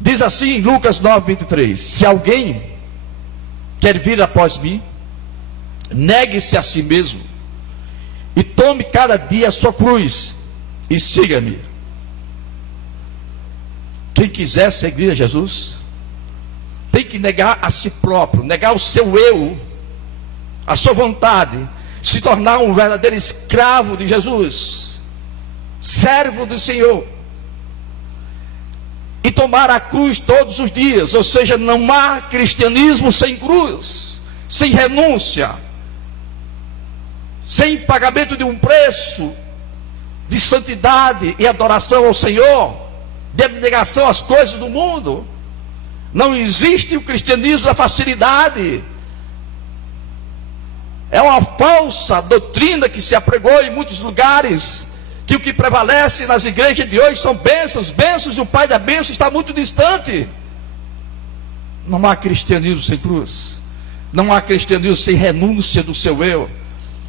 Diz assim em Lucas 9, 23: se alguém quer vir após mim, negue-se a si mesmo e tome cada dia a sua cruz e siga-me. Quem quiser seguir a Jesus tem que negar a si próprio, negar o seu eu, a sua vontade, se tornar um verdadeiro escravo de Jesus, servo do Senhor, e tomar a cruz todos os dias. Ou seja, não há cristianismo sem cruz, sem renúncia, sem pagamento de um preço de santidade e adoração ao Senhor, de abnegação às coisas do mundo. Não existe o cristianismo da facilidade. É uma falsa doutrina que se apregou em muitos lugares, que o que prevalece nas igrejas de hoje são bênçãos, e o Pai da bênção está muito distante. Não há cristianismo sem cruz, não há cristianismo sem renúncia do seu eu,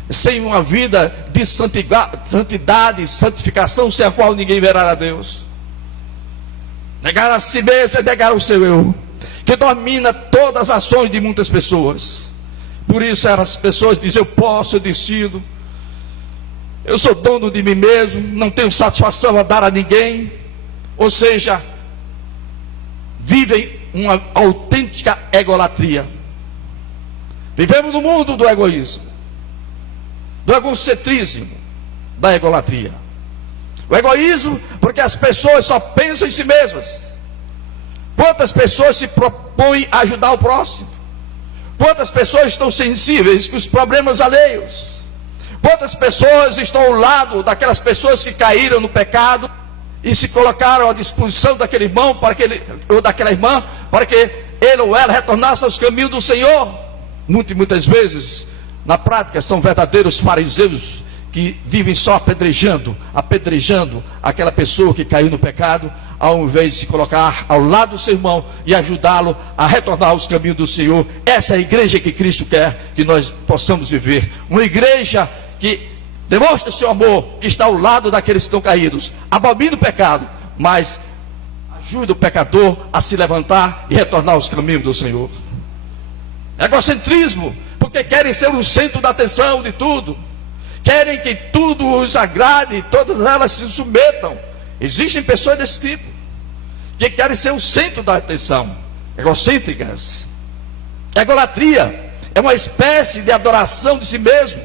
sem uma vida de santidade, santificação, sem a qual ninguém verá a Deus. Negar a si mesmo é negar o seu eu, que domina todas as ações de muitas pessoas. Por isso as pessoas dizem: eu posso, eu decido, eu sou dono de mim mesmo, não tenho satisfação a dar a ninguém. Ou seja, vivem uma autêntica egolatria. Vivemos no mundo do egoísmo, do egocentrismo, da egolatria. O egoísmo, porque as pessoas só pensam em si mesmas. Quantas pessoas se propõem a ajudar o próximo? Quantas pessoas estão sensíveis com os problemas alheios? Quantas pessoas estão ao lado daquelas pessoas que caíram no pecado e se colocaram à disposição daquele irmão ou daquela irmã, para que ele ou ela retornasse aos caminhos do Senhor? Muitas vezes, na prática, são verdadeiros fariseus que vivem só apedrejando aquela pessoa que caiu no pecado, ao invés de se colocar ao lado do seu irmão e ajudá-lo a retornar aos caminhos do Senhor. Essa é a igreja que Cristo quer que nós possamos viver. Uma igreja que demonstra o seu amor, que está ao lado daqueles que estão caídos, abomina o pecado, mas ajuda o pecador a se levantar e retornar aos caminhos do Senhor. Egocentrismo, porque querem ser o centro da atenção de tudo, querem que tudo os agrade, todas elas se submetam. Existem pessoas desse tipo, que querem ser o centro da atenção, egocêntricas. Egolatria é uma espécie de adoração de si mesmo.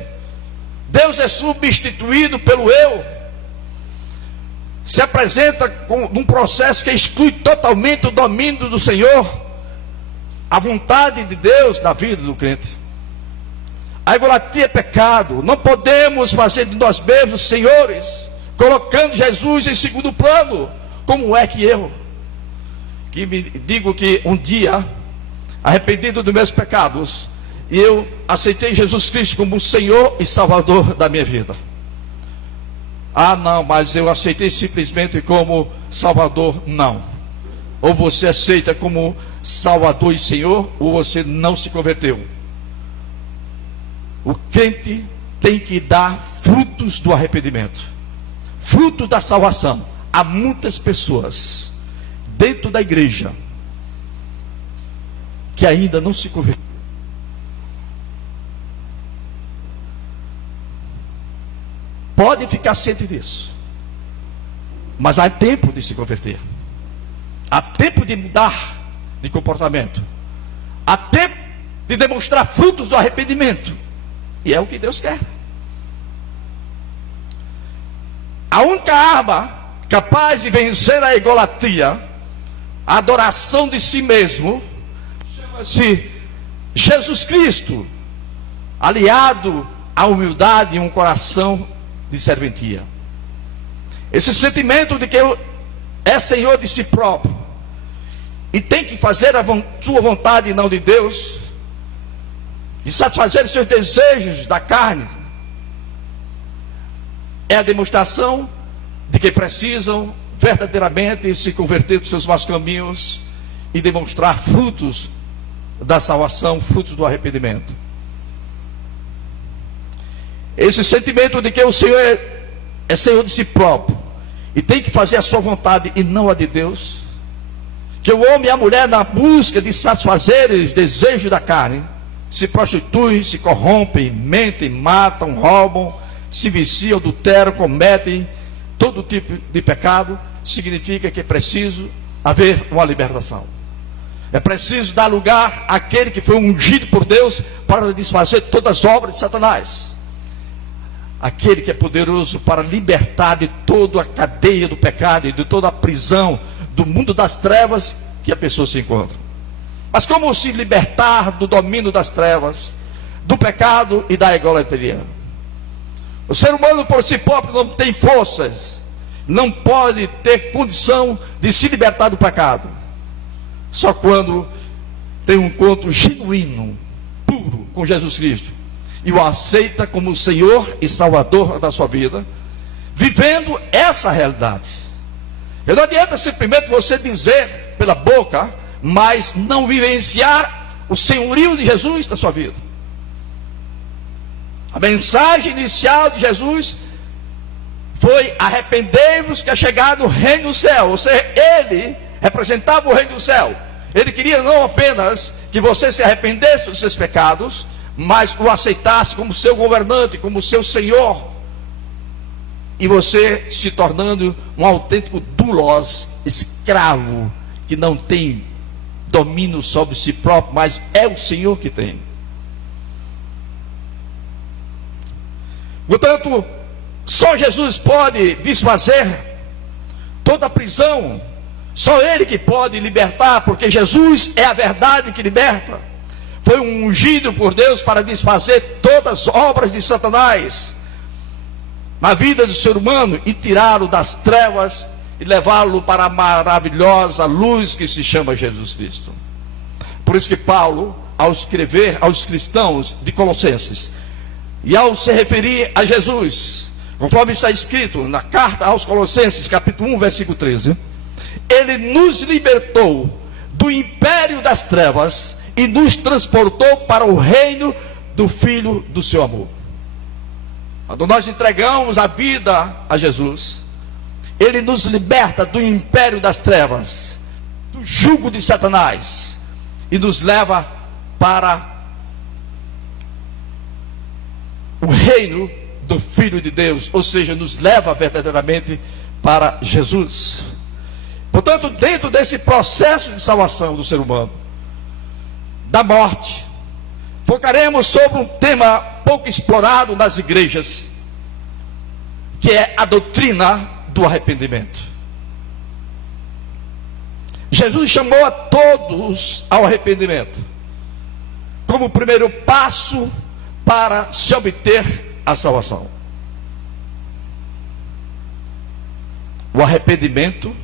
Deus é substituído pelo eu. Se apresenta num processo que exclui totalmente o domínio do Senhor, a vontade de Deus na vida do crente. A egolatria é pecado. Não podemos fazer de nós mesmos senhores, colocando Jesus em segundo plano. Como é que eu, que me digo que um dia, arrependido dos meus pecados, e eu aceitei Jesus Cristo como Senhor e Salvador da minha vida. Ah, não, mas eu aceitei simplesmente como Salvador. Não. Ou você aceita como Salvador e Senhor, ou você não se converteu. O crente tem que dar frutos do arrependimento, frutos da salvação. Há muitas pessoas dentro da igreja que ainda não se converteram. Pode ficar ciente disso, mas há tempo de se converter, há tempo de mudar de comportamento, há tempo de demonstrar frutos do arrependimento, e é o que Deus quer. A única arma capaz de vencer a egolatria, a adoração de si mesmo, chama-se Jesus Cristo, aliado à humildade e um coração de serventia. Esse sentimento de que é Senhor de si próprio e tem que fazer a sua vontade e não de Deus, de satisfazer os seus desejos da carne, é a demonstração de que precisam verdadeiramente se converter dos seus maus caminhos e demonstrar frutos da salvação, frutos do arrependimento. Esse sentimento de que o Senhor é Senhor de si próprio e tem que fazer a sua vontade e não a de Deus, que o homem e a mulher, na busca de satisfazer os desejos da carne, se prostituem, se corrompem, mentem, matam, roubam, se viciam, adulteram, cometem todo tipo de pecado, significa que é preciso haver uma libertação. É preciso dar lugar àquele que foi ungido por Deus para desfazer todas as obras de Satanás. Aquele que é poderoso para libertar de toda a cadeia do pecado e de toda a prisão do mundo das trevas que a pessoa se encontra. Mas como se libertar do domínio das trevas, do pecado e da egolatria? O ser humano por si próprio não tem forças, não pode ter condição de se libertar do pecado. Só quando tem um encontro genuíno, puro com Jesus Cristo, e o aceita como Senhor e Salvador da sua vida, vivendo essa realidade. E não adianta simplesmente você dizer pela boca, mas não vivenciar o senhorio de Jesus na sua vida. A mensagem inicial de Jesus foi: arrependei-vos que é chegado o reino do céu. Ou seja, ele representava o reino do céu. Ele queria não apenas que você se arrependesse dos seus pecados, mas o aceitasse como seu governante, como seu senhor, e você se tornando um autêntico doulos, escravo, que não tem domínio sobre si próprio, mas é o Senhor que tem. Portanto, só Jesus pode desfazer toda a prisão, só Ele que pode libertar, porque Jesus é a verdade que liberta. Foi ungido por Deus para desfazer todas as obras de Satanás na vida do ser humano e tirá-lo das trevas e levá-lo para a maravilhosa luz que se chama Jesus Cristo. Por isso que Paulo, ao escrever aos cristãos de Colossenses, e ao se referir a Jesus, conforme está escrito na carta aos Colossenses, capítulo 1, versículo 13, Ele nos libertou do império das trevas e nos transportou para o reino do Filho do seu amor. Quando nós entregamos a vida a Jesus, Ele nos liberta do império das trevas, do jugo de Satanás, e nos leva para o reino do Filho de Deus, ou seja, nos leva verdadeiramente para Jesus. Portanto, dentro desse processo de salvação do ser humano, da morte, focaremos sobre um tema pouco explorado nas igrejas, que é a doutrina do arrependimento. Jesus chamou a todos ao arrependimento, como o primeiro passo para se obter a salvação. O arrependimento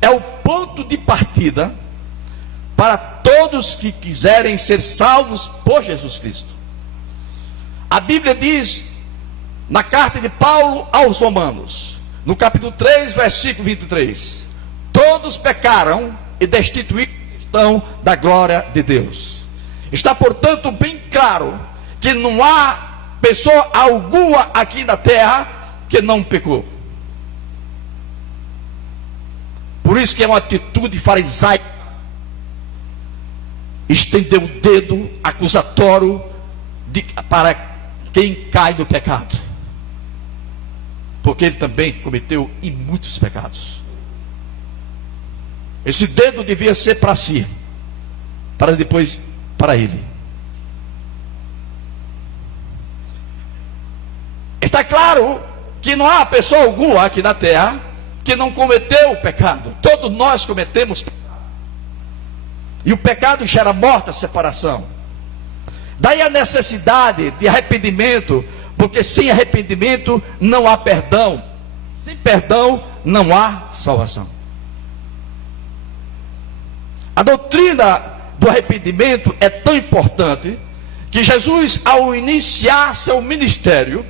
é o ponto de partida para todos que quiserem ser salvos por Jesus Cristo. A Bíblia diz, na carta de Paulo aos Romanos, no capítulo 3, versículo 23, todos pecaram e destituídos estão da glória de Deus. Está, portanto, bem claro que não há pessoa alguma aqui na terra que não pecou. Por isso que é uma atitude farisaica estender o dedo acusatório para quem cai no pecado, porque ele também cometeu muitos pecados. Esse dedo devia ser para si, para depois para ele. Está claro que não há pessoa alguma aqui na terra que não cometeu o pecado. Todos nós cometemos pecado. E o pecado gera morte, a separação. Daí a necessidade de arrependimento, porque sem arrependimento não há perdão. Sem perdão não há salvação. A doutrina do arrependimento é tão importante que Jesus, ao iniciar seu ministério,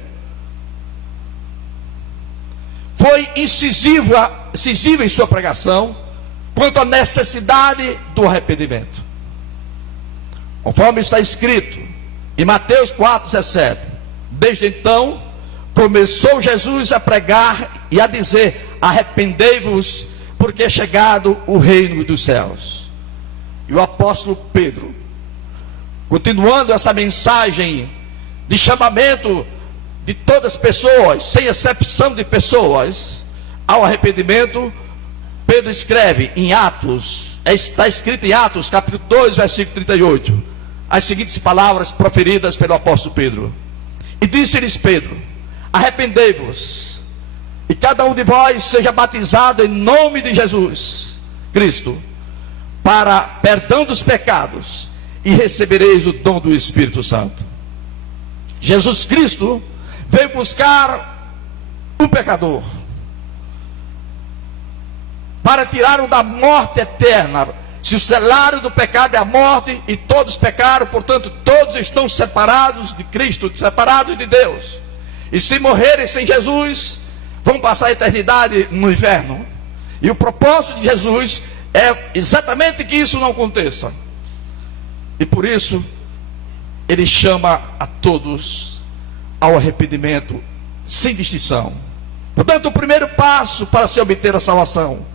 foi incisivo em sua pregação quanto à necessidade do arrependimento. Conforme está escrito em Mateus 4,17, desde então começou Jesus a pregar e a dizer: arrependei-vos, porque é chegado o reino dos céus. E o apóstolo Pedro, continuando essa mensagem de chamamento de todas as pessoas, sem exceção de pessoas, ao arrependimento, Pedro escreve em Atos, está escrito em Atos, capítulo 2, versículo 38, as seguintes palavras proferidas pelo apóstolo Pedro: e disse-lhes Pedro: arrependei-vos, e cada um de vós seja batizado em nome de Jesus Cristo, para perdão dos pecados, e recebereis o dom do Espírito Santo. Jesus Cristo veio buscar um pecador para tirá-lo da morte eterna. Se o salário do pecado é a morte, e todos pecaram, portanto todos estão separados de Cristo, separados de Deus, e se morrerem sem Jesus, vão passar a eternidade no inferno. E o propósito de Jesus é exatamente que isso não aconteça, e por isso ele chama a todos ao arrependimento sem distinção. Portanto, o primeiro passo para se obter a salvação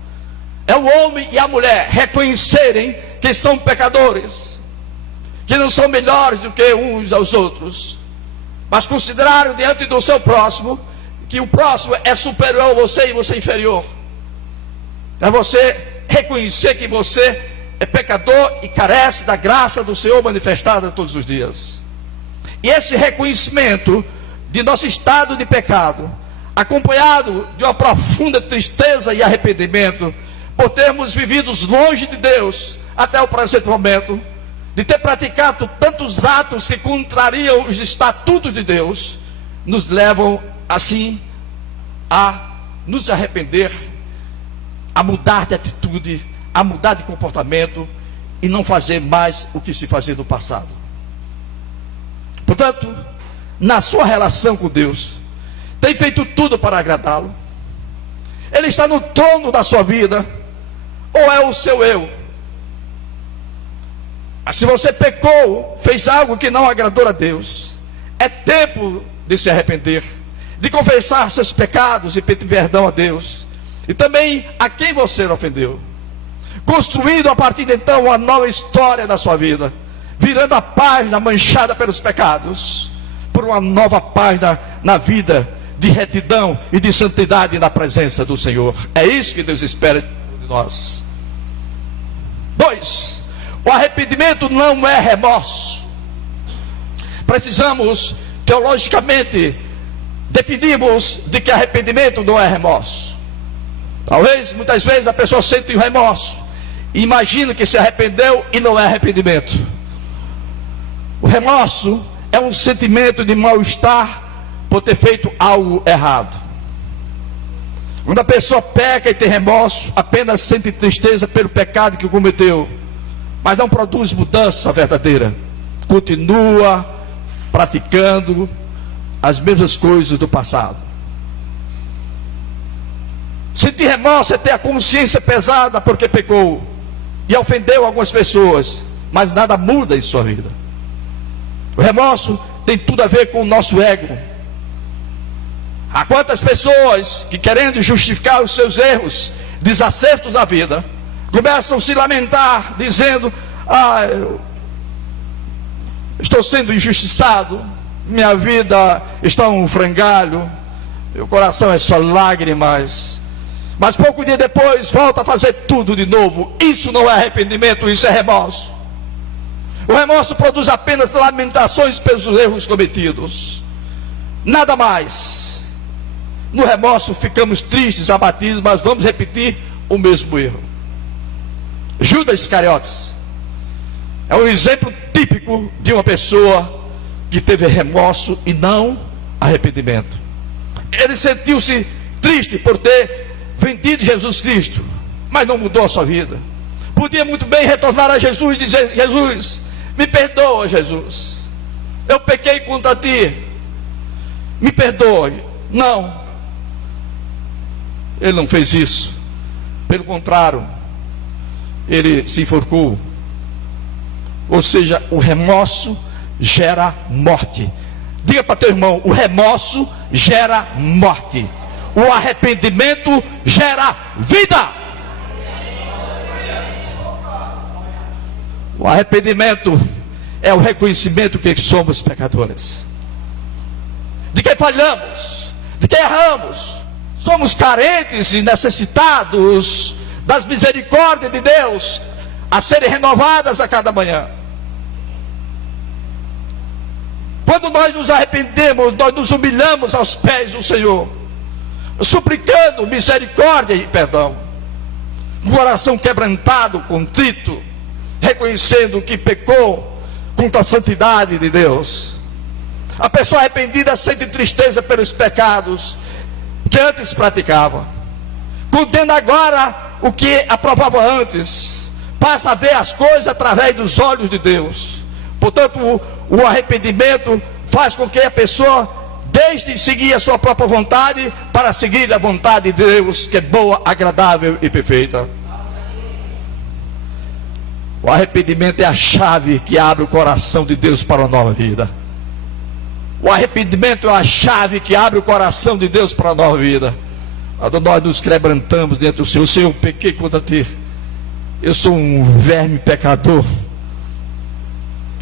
é o homem e a mulher reconhecerem que são pecadores, que não são melhores do que uns aos outros, mas considerarem diante do seu próximo que o próximo é superior a você e você é inferior. É você reconhecer que você é pecador e carece da graça do Senhor manifestada todos os dias. E esse reconhecimento de nosso estado de pecado, acompanhado de uma profunda tristeza e arrependimento por termos vivido longe de Deus até o presente momento, de ter praticado tantos atos que contrariam os estatutos de Deus, nos levam assim a nos arrepender, a mudar de atitude, a mudar de comportamento e não fazer mais o que se fazia no passado. Portanto, na sua relação com Deus, tem feito tudo para agradá-lo, Ele está no trono da sua vida, ou é o seu eu? Mas se você pecou, fez algo que não agradou a Deus, é tempo de se arrepender, de confessar seus pecados e pedir perdão a Deus, e também a quem você ofendeu, construindo a partir de então uma nova história da sua vida, virando a página manchada pelos pecados, por uma nova página na vida de retidão e de santidade na presença do Senhor. É isso que Deus espera de nós. 2. O arrependimento não é remorso. Precisamos teologicamente definirmos de que arrependimento não é remorso. Talvez muitas vezes a pessoa sente um remorso e imagina que se arrependeu e não é arrependimento. O remorso é um sentimento de mal-estar por ter feito algo errado. Quando a pessoa peca e tem remorso, apenas sente tristeza pelo pecado que cometeu, mas não produz mudança verdadeira. Continua praticando as mesmas coisas do passado. Sentir remorso é ter a consciência pesada porque pecou e ofendeu algumas pessoas, mas nada muda em sua vida. O remorso tem tudo a ver com o nosso ego. Há quantas pessoas que, querendo justificar os seus erros, desacertos da vida, começam a se lamentar, dizendo: eu estou sendo injustiçado, minha vida está um frangalho, meu coração é só lágrimas. Mas pouco dia depois volta a fazer tudo de novo. Isso não é arrependimento, isso é remorso. O remorso produz apenas lamentações pelos erros cometidos, nada mais. No remorso ficamos tristes, abatidos, mas vamos repetir o mesmo erro. Judas Iscariotes é um exemplo típico de uma pessoa que teve remorso e não arrependimento. Ele sentiu-se triste por ter vendido Jesus Cristo, mas não mudou a sua vida. Podia muito bem retornar a Jesus e dizer: Jesus, me perdoa, Jesus, eu pequei contra ti, me perdoe. Não, ele não fez isso. Pelo contrário, ele se enforcou. Ou seja, o remorso gera morte. Diga para teu irmão: o remorso gera morte, o arrependimento gera vida. O arrependimento é o reconhecimento que somos pecadores, de que falhamos, de que erramos, somos carentes e necessitados das misericórdias de Deus a serem renovadas a cada manhã. Quando nós nos arrependemos, nós nos humilhamos aos pés do Senhor, suplicando misericórdia e perdão, um coração quebrantado, contrito, reconhecendo que pecou contra a santidade de Deus. A pessoa arrependida sente tristeza pelos pecados que antes praticava, condena agora o que aprovava antes, passa a ver as coisas através dos olhos de Deus. Portanto, o arrependimento faz com que a pessoa deixe de seguir a sua própria vontade para seguir a vontade de Deus, que é boa, agradável e perfeita. O arrependimento é a chave que abre o coração de Deus para uma nova vida. O arrependimento é a chave que abre o coração de Deus para uma nova vida. Quando nós nos quebrantamos dentro do Senhor: Senhor, eu pequei contra ti, eu sou um verme pecador,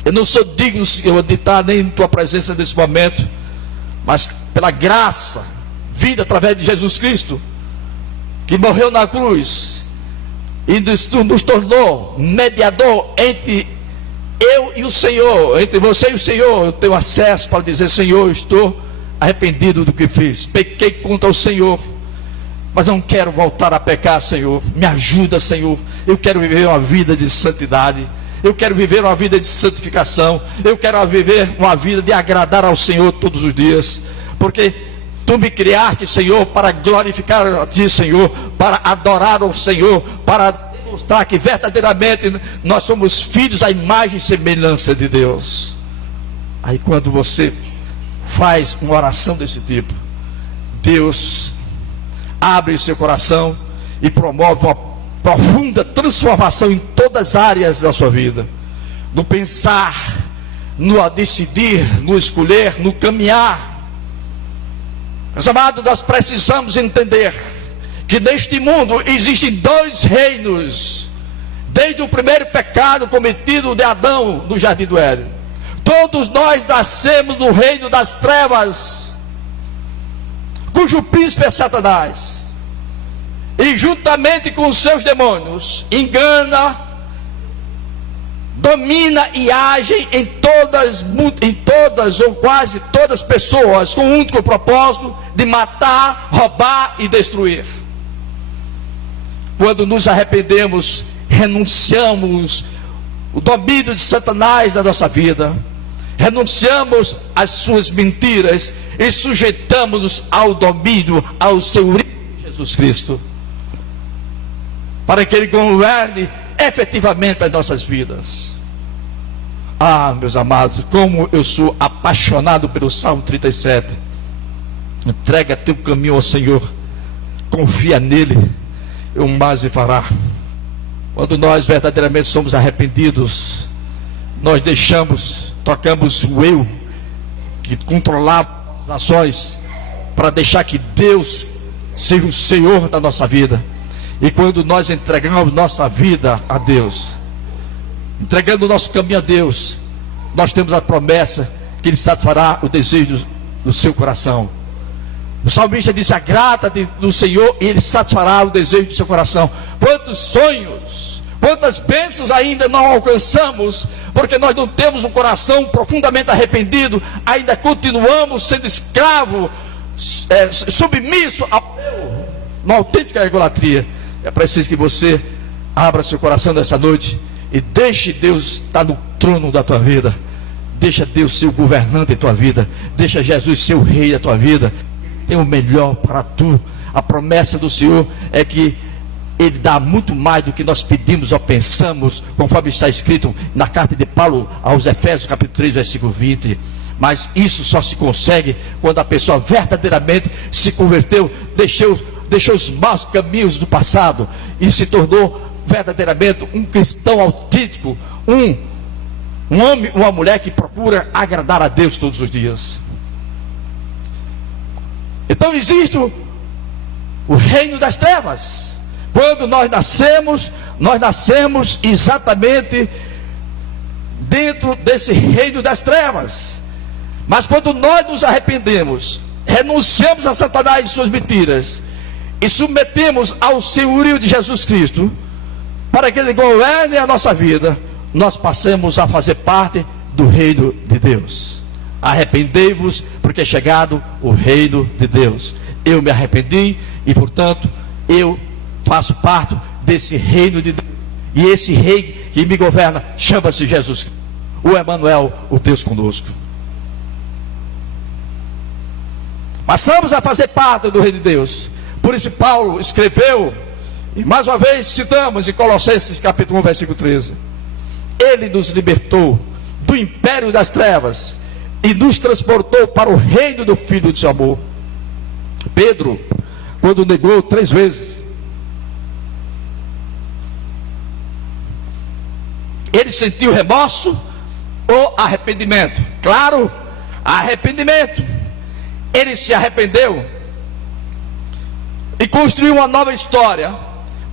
eu não sou digno, Senhor, de estar nem em tua presença nesse momento, mas pela graça, vida através de Jesus Cristo, que morreu na cruz e nos tornou mediador entre eu e o Senhor, entre você e o Senhor. Eu tenho acesso para dizer: Senhor, eu estou arrependido do que fiz, pequei contra o Senhor, mas não quero voltar a pecar, Senhor. Me ajuda, Senhor. Eu quero viver uma vida de santidade, eu quero viver uma vida de santificação, eu quero viver uma vida de agradar ao Senhor todos os dias, porque tu me criaste, Senhor, para glorificar a ti, Senhor, para adorar ao Senhor, para demonstrar que verdadeiramente nós somos filhos à imagem e semelhança de Deus. Aí quando você faz uma oração desse tipo, Deus abre seu coração e promove uma profunda transformação em todas as áreas da sua vida. No pensar, no decidir, no escolher, no caminhar. Meus amados, nós precisamos entender que neste mundo existem dois reinos, desde o primeiro pecado cometido de Adão no jardim do Éden. Todos nós nascemos no reino das trevas, cujo príncipe é Satanás, e juntamente com os seus demônios engana, domina e age em todas ou quase todas as pessoas, com o único propósito de matar, roubar e destruir. Quando nos arrependemos, renunciamos o domínio de Satanás na nossa vida, renunciamos às suas mentiras e sujeitamos-nos ao domínio, ao senhorio de Jesus Cristo, para que Ele governe efetivamente as nossas vidas. Ah, meus amados, como eu sou apaixonado pelo Salmo 37. Entrega teu caminho ao Senhor, confia nele, e o mais lhe fará. Quando nós verdadeiramente somos arrependidos, nós trocamos o eu, que controlava as ações, para deixar que Deus seja o Senhor da nossa vida. E quando nós entregamos nossa vida a Deus, entregando o nosso caminho a Deus, nós temos a promessa que Ele satisfará o desejo do seu coração. O salmista disse: agrada do Senhor e Ele satisfará o desejo do seu coração. Quantos sonhos, quantas bênçãos ainda não alcançamos, porque nós não temos um coração profundamente arrependido, ainda continuamos sendo escravos, submisso ao eu, uma autêntica idolatria. É preciso que você abra seu coração nessa noite e deixe Deus estar no trono da tua vida. Deixa Deus ser o governante da tua vida. Deixa Jesus ser o rei da tua vida. Tem o melhor para tu. A promessa do Senhor é que Ele dá muito mais do que nós pedimos ou pensamos, conforme está escrito na carta de Paulo aos Efésios, capítulo 3, versículo 20. Mas isso só se consegue quando a pessoa verdadeiramente se converteu, deixou os maus caminhos do passado e se tornou verdadeiramente um cristão autêntico, um homem, uma mulher que procura agradar a Deus todos os dias. Então existe o reino das trevas. Quando nós nascemos exatamente dentro desse reino das trevas. Mas quando nós nos arrependemos, renunciamos a Satanás e suas mentiras e submetemos ao senhorio de Jesus Cristo, para que Ele governe a nossa vida, nós passamos a fazer parte do reino de Deus. Arrependei-vos, porque é chegado o reino de Deus. Eu me arrependi e, portanto, eu faço parte desse reino de Deus. E esse rei que me governa chama-se Jesus, o Emanuel, o Deus conosco. Passamos a fazer parte do reino de Deus. Por isso Paulo escreveu, e mais uma vez citamos em Colossenses capítulo 1, versículo 13: Ele nos libertou do império das trevas e nos transportou para o reino do Filho do seu amor. Pedro, quando negou 3 vezes, ele sentiu remorso ou arrependimento? Claro, arrependimento. Ele se arrependeu e construiu uma nova história,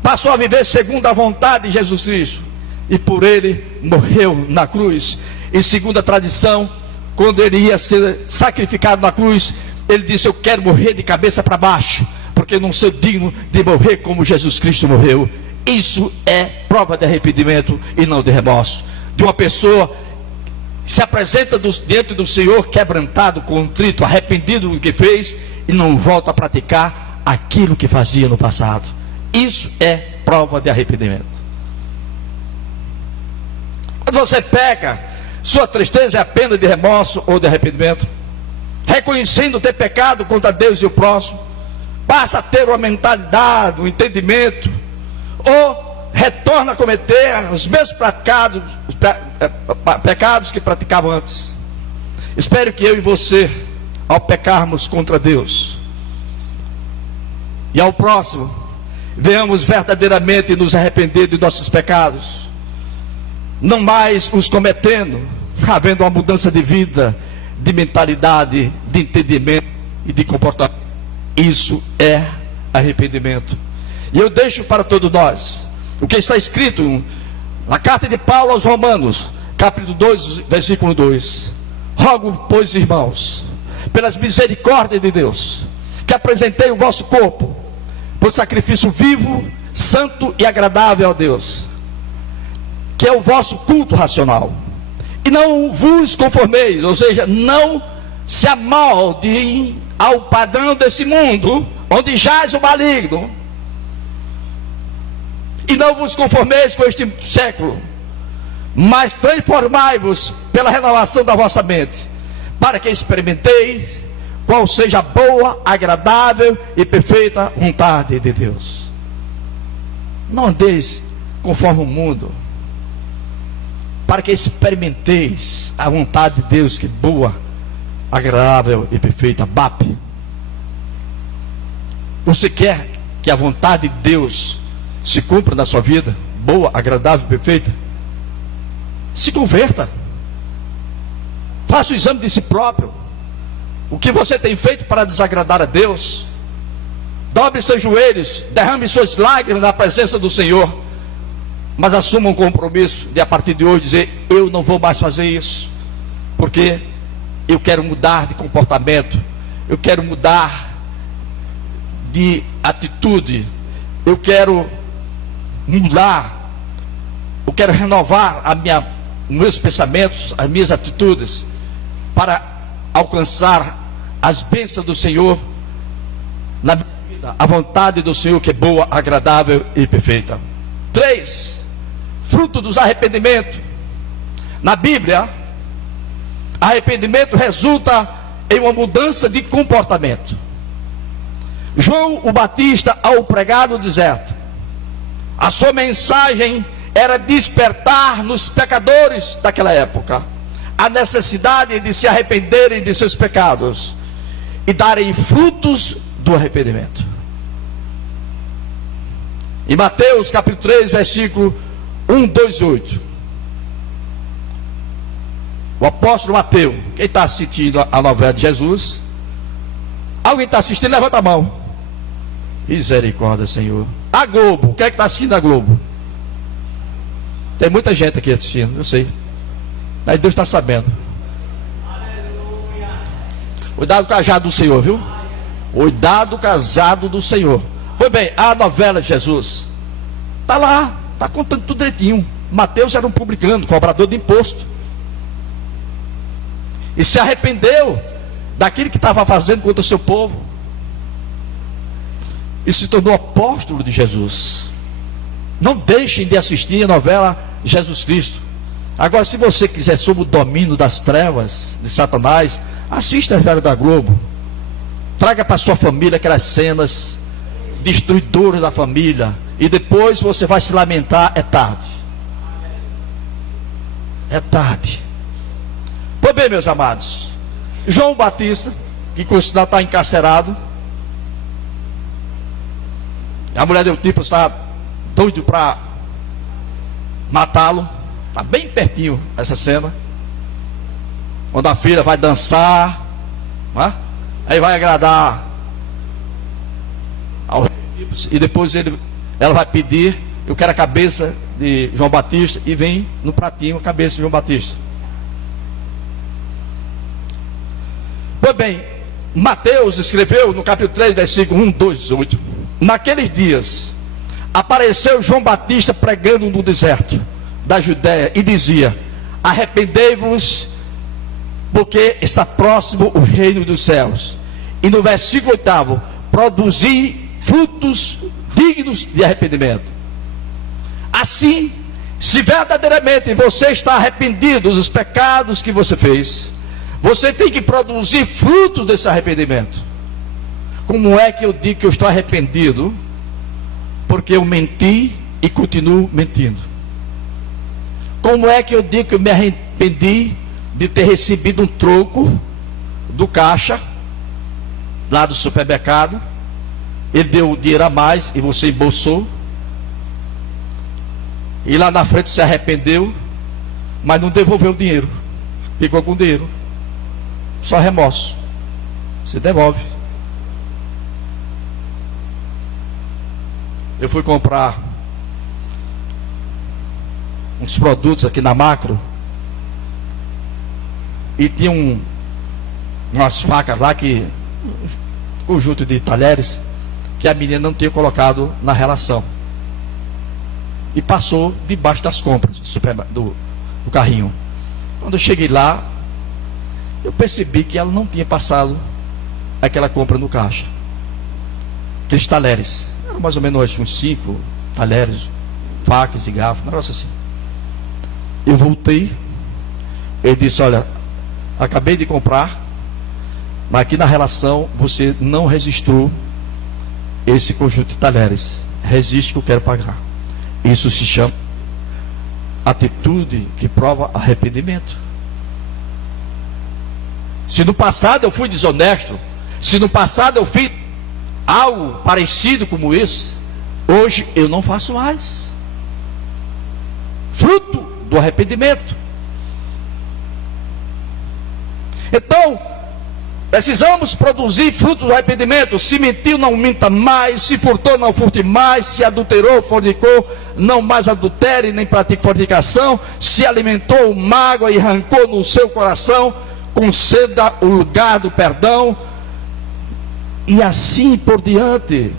passou a viver segundo a vontade de Jesus Cristo, e por ele morreu na cruz. E segundo a tradição, quando ele ia ser sacrificado na cruz, ele disse: eu quero morrer de cabeça para baixo, porque não sou digno de morrer como Jesus Cristo morreu. Isso é prova de arrependimento e não de remorso, de uma pessoa que se apresenta diante do Senhor quebrantado, contrito, arrependido do que fez, e não volta a praticar aquilo que fazia no passado. Isso é prova de arrependimento. Quando você peca, sua tristeza é apenas de remorso ou de arrependimento, reconhecendo ter pecado contra Deus e o próximo, passa a ter uma mentalidade, um entendimento, ou retorna a cometer os mesmos pecados que praticava antes. Espero que eu e você, ao pecarmos contra Deus e ao próximo, venhamos verdadeiramente nos arrepender de nossos pecados, não mais os cometendo, havendo uma mudança de vida, de mentalidade, de entendimento e de comportamento. Isso é arrependimento. E eu deixo para todos nós o que está escrito na carta de Paulo aos Romanos, capítulo 2, versículo 2. Rogo, pois, irmãos, pelas misericórdias de Deus, que apresentei o vosso corpo por sacrifício vivo, santo e agradável a Deus, que é o vosso culto racional. E não vos conformeis, ou seja, não se amoldem ao padrão desse mundo, onde jaz o maligno. E não vos conformeis com este século, mas transformai-vos pela renovação da vossa mente, para que experimenteis qual seja a boa, agradável e perfeita vontade de Deus. Não andeis conforme o mundo, para que experimenteis a vontade de Deus, que é boa, agradável e perfeita. BAP. Você quer que a vontade de Deus se cumpra na sua vida, boa, agradável e perfeita? Se converta. Faça o exame de si próprio. O que você tem feito para desagradar a Deus? Dobre seus joelhos, derrame suas lágrimas na presença do Senhor, mas assuma um compromisso de, a partir de hoje, dizer: eu não vou mais fazer isso, porque eu quero mudar de comportamento, eu quero mudar de atitude, eu quero mudar, eu quero renovar meus pensamentos, as minhas atitudes, para alcançar as bênçãos do Senhor na minha vida, a vontade do Senhor, que é boa, agradável e perfeita. 3. Fruto dos arrependimentos. Na Bíblia, arrependimento resulta em uma mudança de comportamento. João o Batista, ao pregar no deserto, a sua mensagem era despertar nos pecadores daquela época a necessidade de se arrependerem de seus pecados e darem frutos do arrependimento. Em Mateus capítulo 3, versículo 1, 2, 8. O apóstolo Mateus, quem está assistindo a novela de Jesus? Alguém está assistindo? Levanta a mão. Misericórdia, Senhor. A Globo, quem é que está assistindo a Globo? Tem muita gente aqui assistindo, eu sei. Mas Deus está sabendo. Cuidado com o cajado do Senhor, viu? Cuidado com o cajado do Senhor. Pois bem, a novela de Jesus está lá, está contando tudo direitinho. Mateus era um publicano, cobrador de imposto, e se arrependeu daquilo que estava fazendo contra o seu povo, e se tornou apóstolo de Jesus. Não deixem de assistir a novela Jesus Cristo. Agora, se você quiser sob o domínio das trevas de Satanás, assista a novela da Globo. Traga para sua família aquelas cenas destruidoras da família, e depois você vai se lamentar. É tarde. É tarde. Pois bem, meus amados, João Batista, que considerado está encarcerado, a mulher do tipo está doido para matá-lo. Está bem pertinho essa cena, onde a filha vai dançar, não é? Aí vai agradar ao rei, e depois ela vai pedir: eu quero a cabeça de João Batista, e vem no pratinho a cabeça de João Batista. Pois bem, Mateus escreveu no capítulo 3, versículo 1, 2, 8. Naqueles dias apareceu João Batista pregando no deserto da Judéia e dizia: arrependei-vos, porque está próximo o reino dos céus. E no versículo 8, produzi frutos dignos de arrependimento. Assim, se verdadeiramente você está arrependido dos pecados que você fez, você tem que produzir frutos desse arrependimento. Como é que eu digo que eu estou arrependido? Porque eu menti e continuo mentindo. Como é que eu digo que eu me arrependi de ter recebido um troco do caixa lá do supermercado ele deu o dinheiro a mais e você embolsou. E lá na frente se arrependeu, mas não devolveu o dinheiro. Ficou com o dinheiro. Só remorso. Você devolve. Eu fui comprar uns produtos aqui na Macro e tinha umas facas lá, que conjunto de talheres, que a menina não tinha colocado na relação e passou debaixo das compras do carrinho. Quando eu cheguei lá, eu percebi que ela não tinha passado aquela compra no caixa. Aqueles talheres, eram mais ou menos uns 5 talheres, facas e garfos, um negócio assim. Eu voltei, ele disse: olha, acabei de comprar, mas aqui na relação você não registrou esse conjunto de talheres. Resiste que eu quero pagar. Isso se chama atitude que prova arrependimento. Se no passado eu fui desonesto, se no passado eu fiz algo parecido como isso, hoje eu não faço mais. Fruto do arrependimento. Então, precisamos produzir fruto do arrependimento. Se mentiu, não minta mais. Se furtou, não furte mais. Se adulterou, fornicou, não mais adultere, nem pratique fornicação. Se alimentou mágoa e rancor no seu coração, conceda o lugar do perdão. E assim por diante.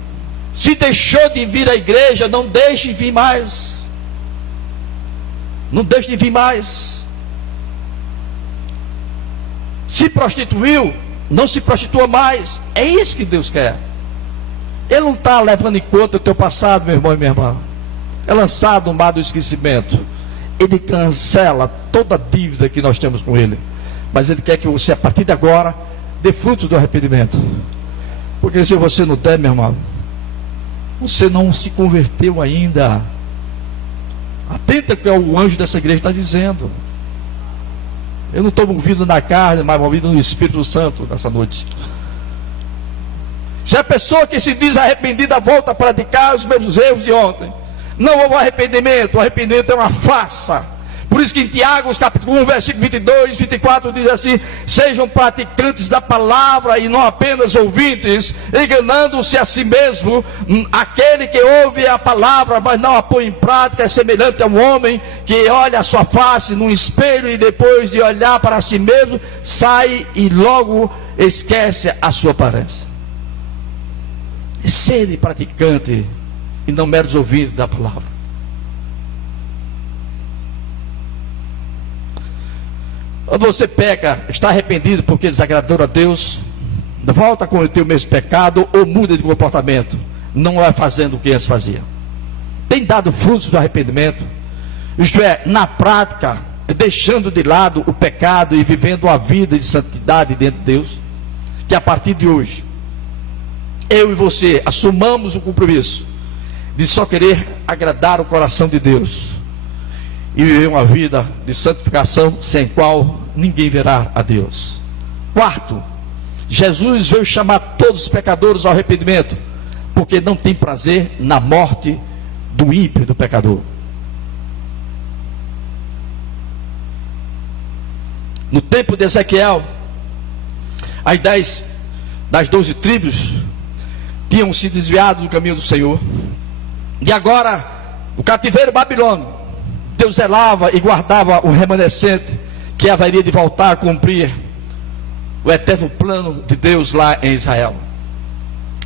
Se deixou de vir à igreja, não deixe de vir mais. Não deixe de vir mais. Se prostituiu, não se prostitua mais. É isso que Deus quer. Ele não está levando em conta o teu passado, meu irmão e minha irmã. É lançado no mar do esquecimento. Ele cancela toda a dívida que nós temos com Ele. Mas Ele quer que você, a partir de agora, dê frutos do arrependimento. Porque se você não der, meu irmão, você não se converteu ainda. Atenta que o anjo dessa igreja está dizendo. Eu não estou movido na carne, mas movido no Espírito Santo nessa noite. Se a pessoa que se diz arrependida volta a praticar os mesmos erros de ontem, não houve arrependimento. O arrependimento é uma farsa. Por isso que em Tiago, capítulo 1, versículo 22, 24, diz assim: sejam praticantes da palavra e não apenas ouvintes, enganando-se a si mesmo. Aquele que ouve a palavra, mas não a põe em prática, é semelhante a um homem que olha a sua face num espelho e depois de olhar para si mesmo, sai e logo esquece a sua aparência. Sede praticante e não meros ouvintes da palavra. Quando você peca, está arrependido porque desagradou a Deus, volta a cometer o mesmo pecado ou muda de comportamento, não vai fazendo o que antes fazia. Tem dado frutos do arrependimento, isto é, na prática, deixando de lado o pecado e vivendo uma vida de santidade dentro de Deus, que a partir de hoje, eu e você assumamos o compromisso de só querer agradar o coração de Deus e viver uma vida de santificação sem qual ninguém verá a Deus. Quarto, Jesus veio chamar todos os pecadores ao arrependimento, porque não tem prazer na morte do ímpio, do pecador. No tempo de Ezequiel, das 12 tribos tinham se desviado do caminho do Senhor, e agora o cativeiro babilônico, Deus zelava e guardava o remanescente que haveria de voltar a cumprir o eterno plano de Deus lá em Israel.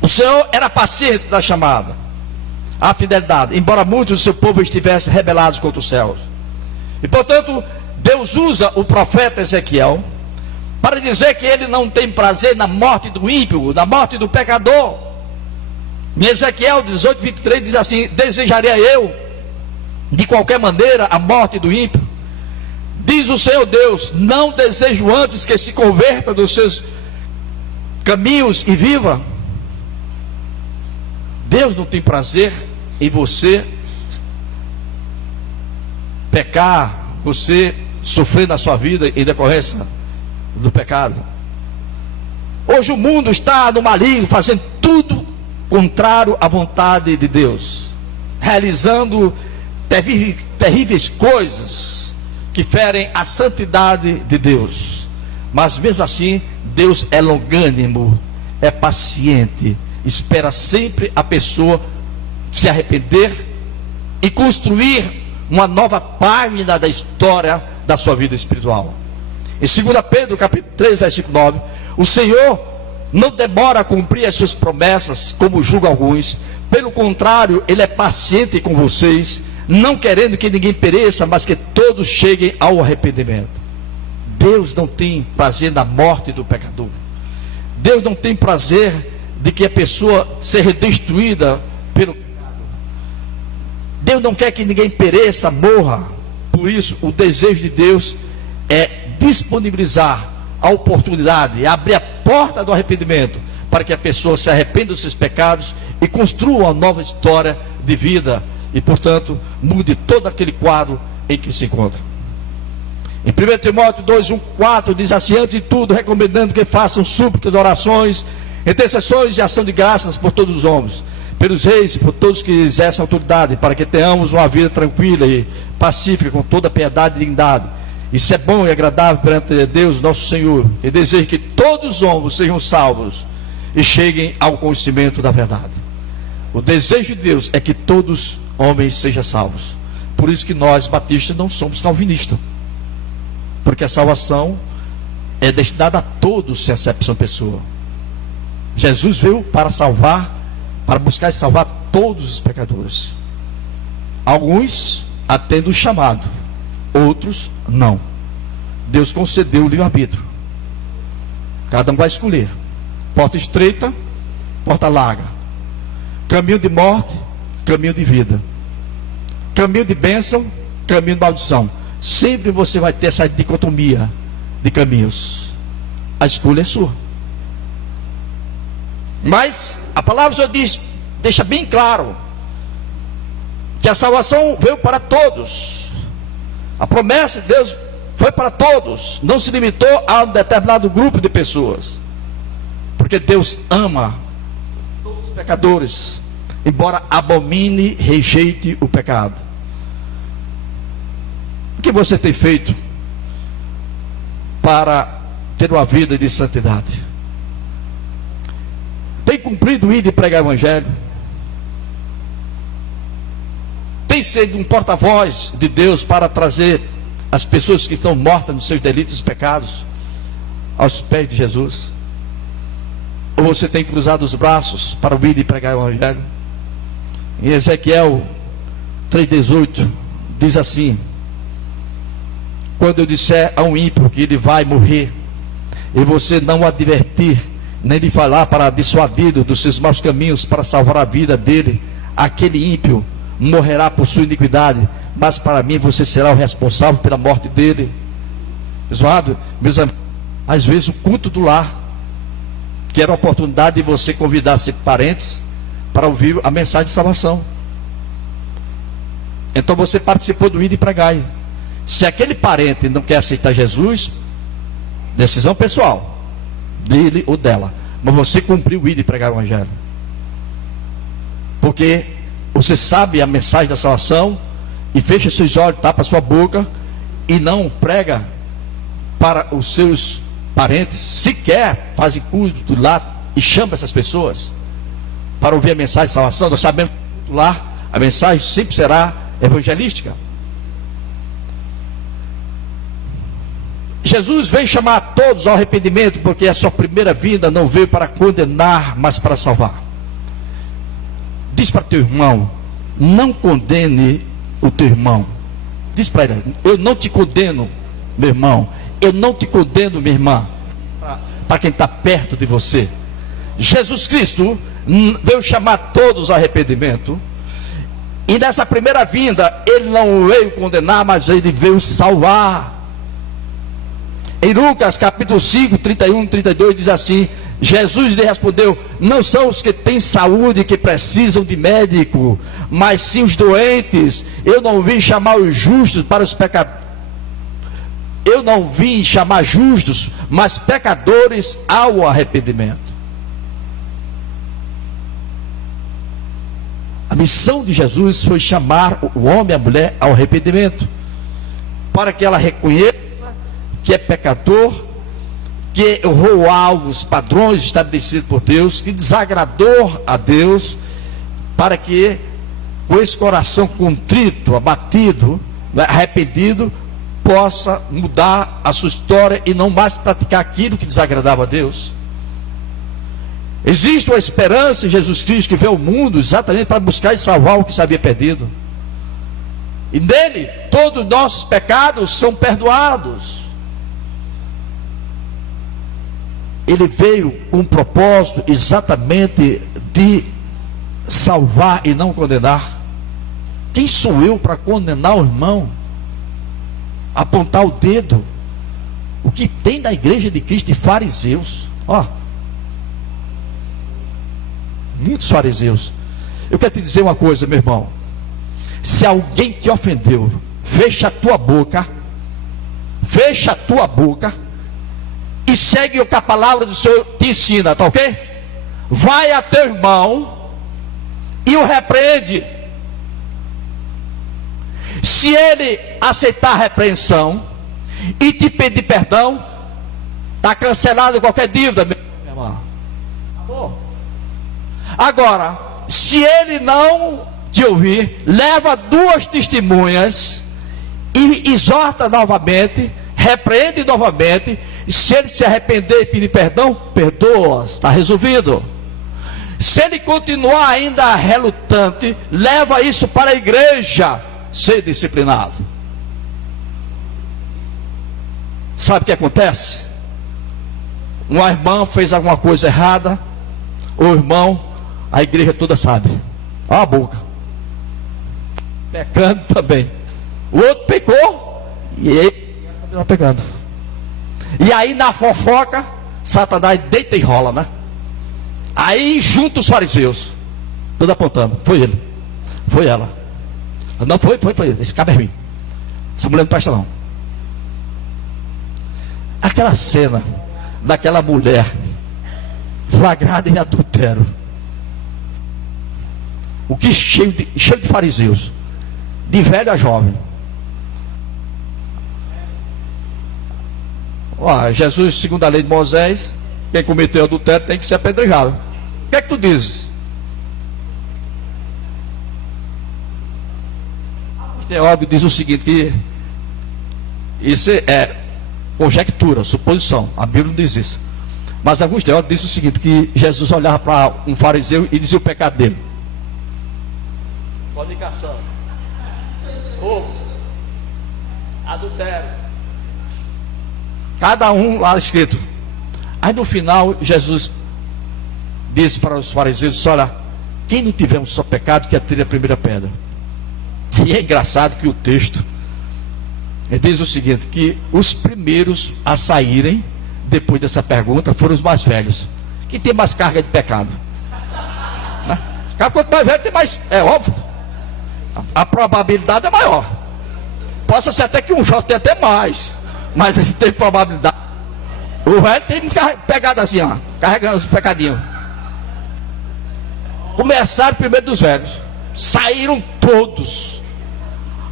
O Senhor era paciente da chamada, a fidelidade, embora muitos do seu povo estivessem rebelados contra os céus. E portanto, Deus usa o profeta Ezequiel para dizer que ele não tem prazer na morte do ímpio, na morte do pecador. Em Ezequiel 18, 23 diz assim: desejaria eu de qualquer maneira a morte do ímpio? Diz o Senhor Deus: não desejo antes que se converta dos seus caminhos e viva. Deus não tem prazer em você pecar, você sofrer na sua vida em decorrência do pecado. Hoje o mundo está no maligno, fazendo tudo contrário à vontade de Deus, realizando terríveis coisas que ferem a santidade de Deus. Mas mesmo assim, Deus é longânimo, é paciente, espera sempre a pessoa se arrepender e construir uma nova página da história da sua vida espiritual. Em 2 Pedro, capítulo 3, versículo 9, o Senhor não demora a cumprir as suas promessas, como julgam alguns. Pelo contrário, Ele é paciente com vocês, não querendo que ninguém pereça, mas que todos cheguem ao arrependimento. Deus não tem prazer na morte do pecador. Deus não tem prazer de que a pessoa seja destruída pelo pecado. Deus não quer que ninguém pereça, morra. Por isso, o desejo de Deus é disponibilizar a oportunidade, abrir a porta do arrependimento, para que a pessoa se arrependa dos seus pecados e construa uma nova história de vida e, portanto, mude todo aquele quadro em que se encontra. Em 1 Timóteo 2, 1, 4 diz assim: antes de tudo, recomendando que façam súplicas, orações, intercessões e ação de graças por todos os homens, pelos reis e por todos que exercem autoridade, para que tenhamos uma vida tranquila e pacífica, com toda piedade e dignidade. Isso é bom e agradável perante Deus, nosso Senhor, que deseja que todos os homens sejam salvos e cheguem ao conhecimento da verdade. O desejo de Deus é que todos os homens sejam salvos. Por isso que nós, batistas, não somos calvinistas, porque a salvação é destinada a todos, sem exceção de pessoa. Jesus veio para salvar, para buscar e salvar todos os pecadores. Alguns atendem o chamado, outros não. Deus concedeu o livre-arbítrio. Cada um vai escolher. Porta estreita, porta larga. Caminho de morte, caminho de vida. Caminho de bênção, caminho de maldição. Sempre você vai ter essa dicotomia de caminhos. A escolha é sua. Mas a palavra do Senhor diz, deixa bem claro, que a salvação veio para todos. A promessa de Deus foi para todos, não se limitou a um determinado grupo de pessoas, porque Deus ama todos os pecadores, embora abomine, rejeite o pecado. O que você tem feito para ter uma vida de santidade? Tem cumprido o ir de pregar o evangelho? Tem sido um porta-voz de Deus para trazer as pessoas que estão mortas nos seus delitos e pecados aos pés de Jesus? Ou você tem cruzado os braços para vir e pregar o evangelho? Em Ezequiel 3,18 diz assim: quando eu disser a um ímpio que ele vai morrer, e você não o advertir, nem lhe falar para dissuadi-lo dos seus maus caminhos, para salvar a vida dele, aquele ímpio morrerá por sua iniquidade, mas para mim você será o responsável pela morte dele. Meus amigos, às vezes o culto do lar, que era a oportunidade de você convidar seus parentes para ouvir a mensagem de salvação. Então você participou do ir e pregar. Se aquele parente não quer aceitar Jesus, decisão pessoal dele ou dela, mas você cumpriu o ir e pregar o evangelho, porque você sabe a mensagem da salvação, e fecha seus olhos, tapa sua boca e não prega para os seus parentes, sequer fazem culto lá e chama essas pessoas para ouvir a mensagem de salvação. Nós sabemos que lá a mensagem sempre será evangelística. Jesus veio chamar todos ao arrependimento, porque a sua primeira vinda não veio para condenar, mas para salvar. Diz para teu irmão: não condene o teu irmão. Diz para ele: eu não te condeno, meu irmão. Eu não te condeno, minha irmã. Para quem está perto de você, Jesus Cristo veio chamar todos ao arrependimento. E nessa primeira vinda, ele não veio condenar, mas ele veio salvar. Em Lucas capítulo 5, 31 e 32 diz assim: Jesus lhe respondeu: não são os que têm saúde que precisam de médico, mas sim os doentes. Eu não vim chamar os justos para os pecadores. Eu não vim chamar justos, mas pecadores ao arrependimento. A missão de Jesus foi chamar o homem e a mulher ao arrependimento, para que ela reconheça que é pecador, que errou alvos, padrões estabelecidos por Deus, que desagradou a Deus, para que com esse coração contrito, abatido, arrependido, possa mudar a sua história e não mais praticar aquilo que desagradava a Deus. Existe uma esperança em Jesus Cristo que veio ao mundo exatamente para buscar e salvar o que se havia perdido. E nele todos os nossos pecados são perdoados. Ele veio com um propósito exatamente de salvar e não condenar. Quem sou eu para condenar o irmão? Apontar o dedo? O que tem na igreja de Cristo de fariseus? Ó, muitos fariseus. Eu quero te dizer uma coisa, meu irmão. Se alguém te ofendeu, fecha a tua boca, e segue o que a palavra do Senhor te ensina, tá ok? Vai a teu irmão e o repreende. Se ele aceitar a repreensão e te pedir perdão, está cancelado qualquer dívida, meu irmão. Acabou. Agora, se ele não te ouvir, leva 2 testemunhas e exorta novamente, repreende novamente. Se ele se arrepender e pedir perdão, perdoa, está resolvido. Se ele continuar ainda relutante, leva isso para a igreja ser disciplinado. Sabe o que acontece? Uma irmã fez alguma coisa errada, o irmão, a igreja toda sabe. Olha a boca, pecando também. O outro pecou e ele está pegando. E aí na fofoca, Satanás deita e rola, né? Aí junta os fariseus, todos apontando, foi ele, foi ela. Não, foi ele, esse cabo é ruim, essa mulher não presta não. Aquela cena daquela mulher flagrada em adultério, o que cheio de fariseus, de velho a jovem. Jesus, segundo a lei de Moisés, quem cometeu adultério tem que ser apedrejado. O que é que tu dizes? É óbvio, diz o seguinte, que isso é conjectura, suposição, a Bíblia não diz isso. Mas Augusto Teólogo diz o seguinte, que Jesus olhava para um fariseu e dizia o pecado dele: fornicação, roubo, adultério. Cada um lá escrito. Aí no final Jesus disse para os fariseus: olha, quem não tiver um só pecado, que atire a primeira pedra. E é engraçado que o texto diz o seguinte, que os primeiros a saírem depois dessa pergunta foram os mais velhos, que tem mais carga de pecado, né? Quanto mais velho tem mais, é óbvio, a probabilidade é maior. Possa ser até que um jovem tenha até mais, mas ele tem probabilidade. O velho tem pegado assim, ó, carregando os pecadinhos. Começaram primeiro dos velhos, saíram todos.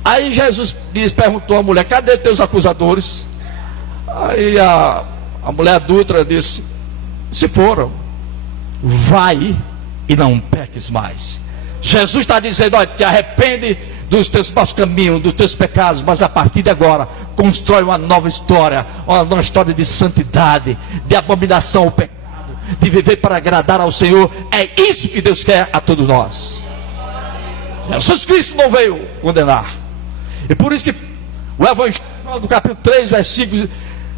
Aí Jesus perguntou à mulher: cadê teus acusadores? Aí a mulher adulta disse: se foram, vai e não peques mais. Jesus está dizendo: olha, te arrepende dos teus maus caminhos, dos teus pecados, mas a partir de agora constrói uma nova história de santidade, de abominação ao pecado, de viver para agradar ao Senhor. É isso que Deus quer a todos nós. Jesus Cristo não veio condenar. E por isso que o Evangelho do capítulo 3, versículos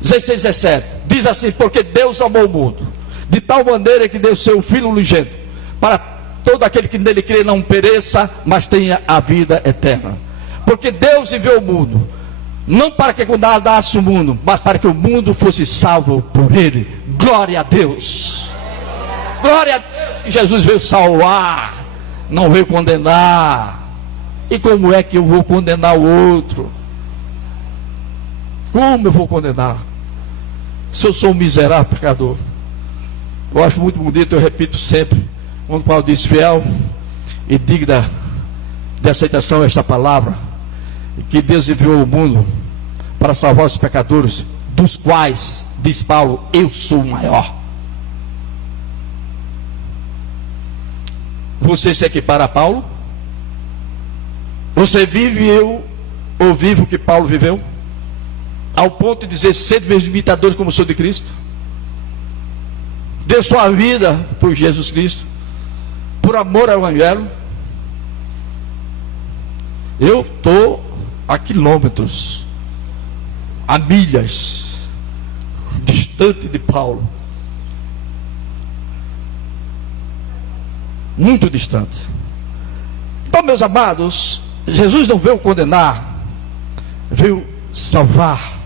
16 e 17 diz assim: porque Deus amou o mundo de tal maneira que deu seu Filho unigênito, para todo aquele que nele crê não pereça, mas tenha a vida eterna. Porque Deus enviou o mundo, não para que condenasse o mundo, mas para que o mundo fosse salvo por ele. Glória a Deus. Glória a Deus que Jesus veio salvar, não veio condenar. E como é que eu vou condenar o outro? Como eu vou condenar? Se eu sou um miserável pecador. Eu acho muito bonito, eu repito sempre, quando Paulo diz: fiel e digna de aceitação esta palavra, que Deus enviou ao mundo para salvar os pecadores, dos quais, diz Paulo, eu sou o maior. Você se equipara a Paulo? Você vive ou vivo o que Paulo viveu? Ao ponto de dizer, sede meus imitadores como sou de Cristo? Dê sua vida por Jesus Cristo, por amor ao Evangelho. Eu estou a quilômetros, a milhas, distante de Paulo. Muito distante. Então, meus amados, Jesus não veio condenar, veio salvar,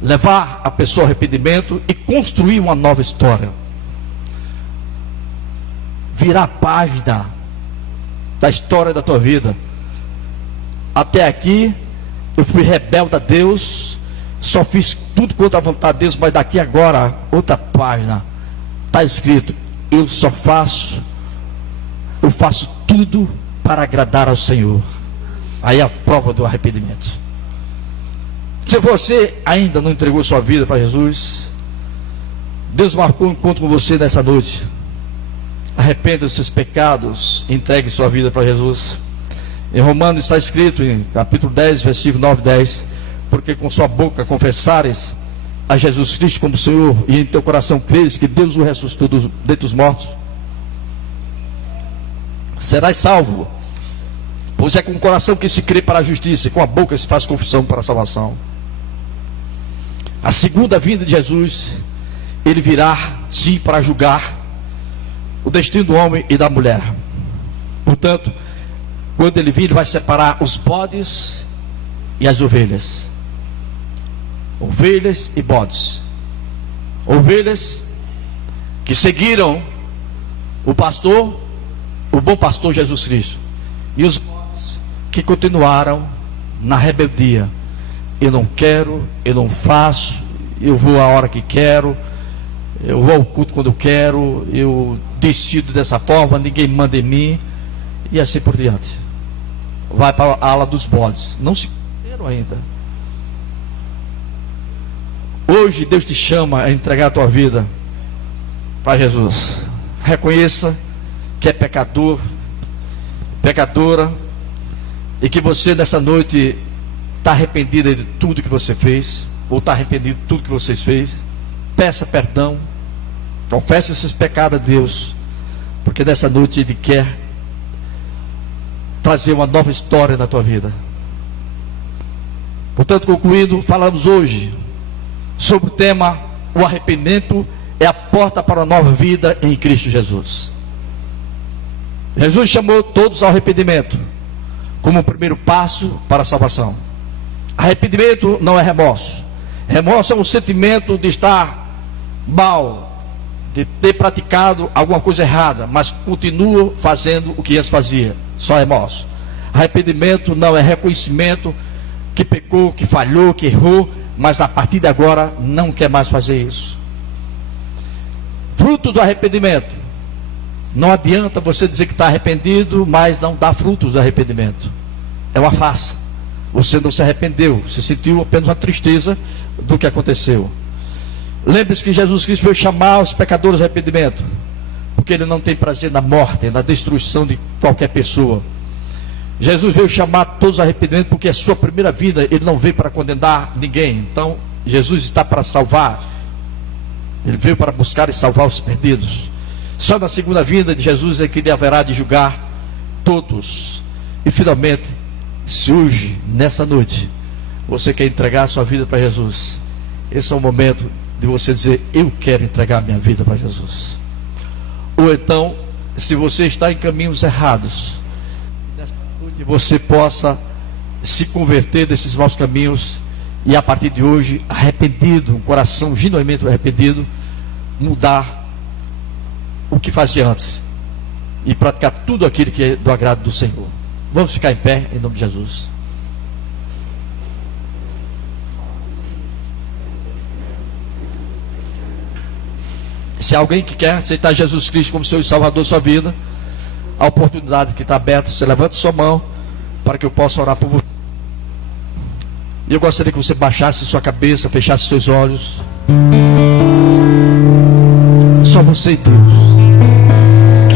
levar a pessoa ao arrependimento e construir uma nova história. Virar a página da história da tua vida. Até aqui eu fui rebelde a Deus, só fiz tudo contra a vontade de Deus, mas daqui agora, outra página, está escrito, eu faço tudo para agradar ao Senhor. Aí é a prova do arrependimento. Se você ainda não entregou sua vida para Jesus, Deus marcou um encontro com você nessa noite. Arrependa dos seus pecados, entregue sua vida para Jesus. Em Romanos está escrito, em capítulo 10, versículo 9 e 10, porque com sua boca confessares a Jesus Cristo como Senhor, e em teu coração creres que Deus o ressuscitou dentre os mortos, serás salvo. Pois é com o coração que se crê para a justiça, e com a boca se faz confissão para a salvação. A segunda vinda de Jesus, ele virá sim para julgar o destino do homem e da mulher. Portanto, quando ele vir, ele vai separar os bodes e as ovelhas. Ovelhas e bodes. Ovelhas que seguiram o pastor, o bom pastor Jesus Cristo, e os bodes que continuaram na rebeldia. Eu não quero, eu não faço, eu vou a hora que quero, eu vou ao culto quando eu quero, eu decido dessa forma, ninguém manda em mim, e assim por diante. Vai para a ala dos bodes. Não se converteram ainda. Hoje Deus te chama a entregar a tua vida para Jesus. Reconheça que é pecador, pecadora, e que você nessa noite está arrependida de tudo que você fez, ou está arrependido de tudo que vocês fez. Peça perdão, confesse os seus pecados a Deus, porque nessa noite Ele quer trazer uma nova história na tua vida. Portanto, concluindo, falamos hoje sobre o tema: o arrependimento é a porta para uma nova vida em Cristo Jesus. Jesus chamou todos ao arrependimento como o primeiro passo para a salvação. Arrependimento não é remorso. Remorso é um sentimento de estar mal, de ter praticado alguma coisa errada, mas continua fazendo o que antes fazia. Só remorso. Arrependimento não é reconhecimento que pecou, que falhou, que errou, mas a partir de agora não quer mais fazer isso. Fruto do arrependimento. Não adianta você dizer que está arrependido, mas não dá frutos do arrependimento. É uma farsa. Você não se arrependeu, você sentiu apenas uma tristeza do que aconteceu. Lembre-se que Jesus Cristo veio chamar os pecadores ao arrependimento, porque Ele não tem prazer na morte, na destruição de qualquer pessoa. Jesus veio chamar todos ao arrependimento porque é a sua primeira vida. Ele não veio para condenar ninguém. Então Jesus está para salvar. Ele veio para buscar e salvar os perdidos. Só na segunda vinda de Jesus é que Ele haverá de julgar todos. E finalmente, se hoje, nessa noite, você quer entregar a sua vida para Jesus, esse é o momento de você dizer: eu quero entregar a minha vida para Jesus. Ou então, se você está em caminhos errados, nessa noite você possa se converter desses maus caminhos e a partir de hoje, arrependido, um coração genuinamente arrependido, mudar o que fazia antes e praticar tudo aquilo que é do agrado do Senhor. Vamos ficar em pé em nome de Jesus. Se alguém que quer aceitar Jesus Cristo como Senhor e Salvador da sua vida, a oportunidade que está aberta. Você levanta sua mão para que eu possa orar por você. E eu gostaria que você baixasse sua cabeça, fechasse seus olhos. Só você e Deus.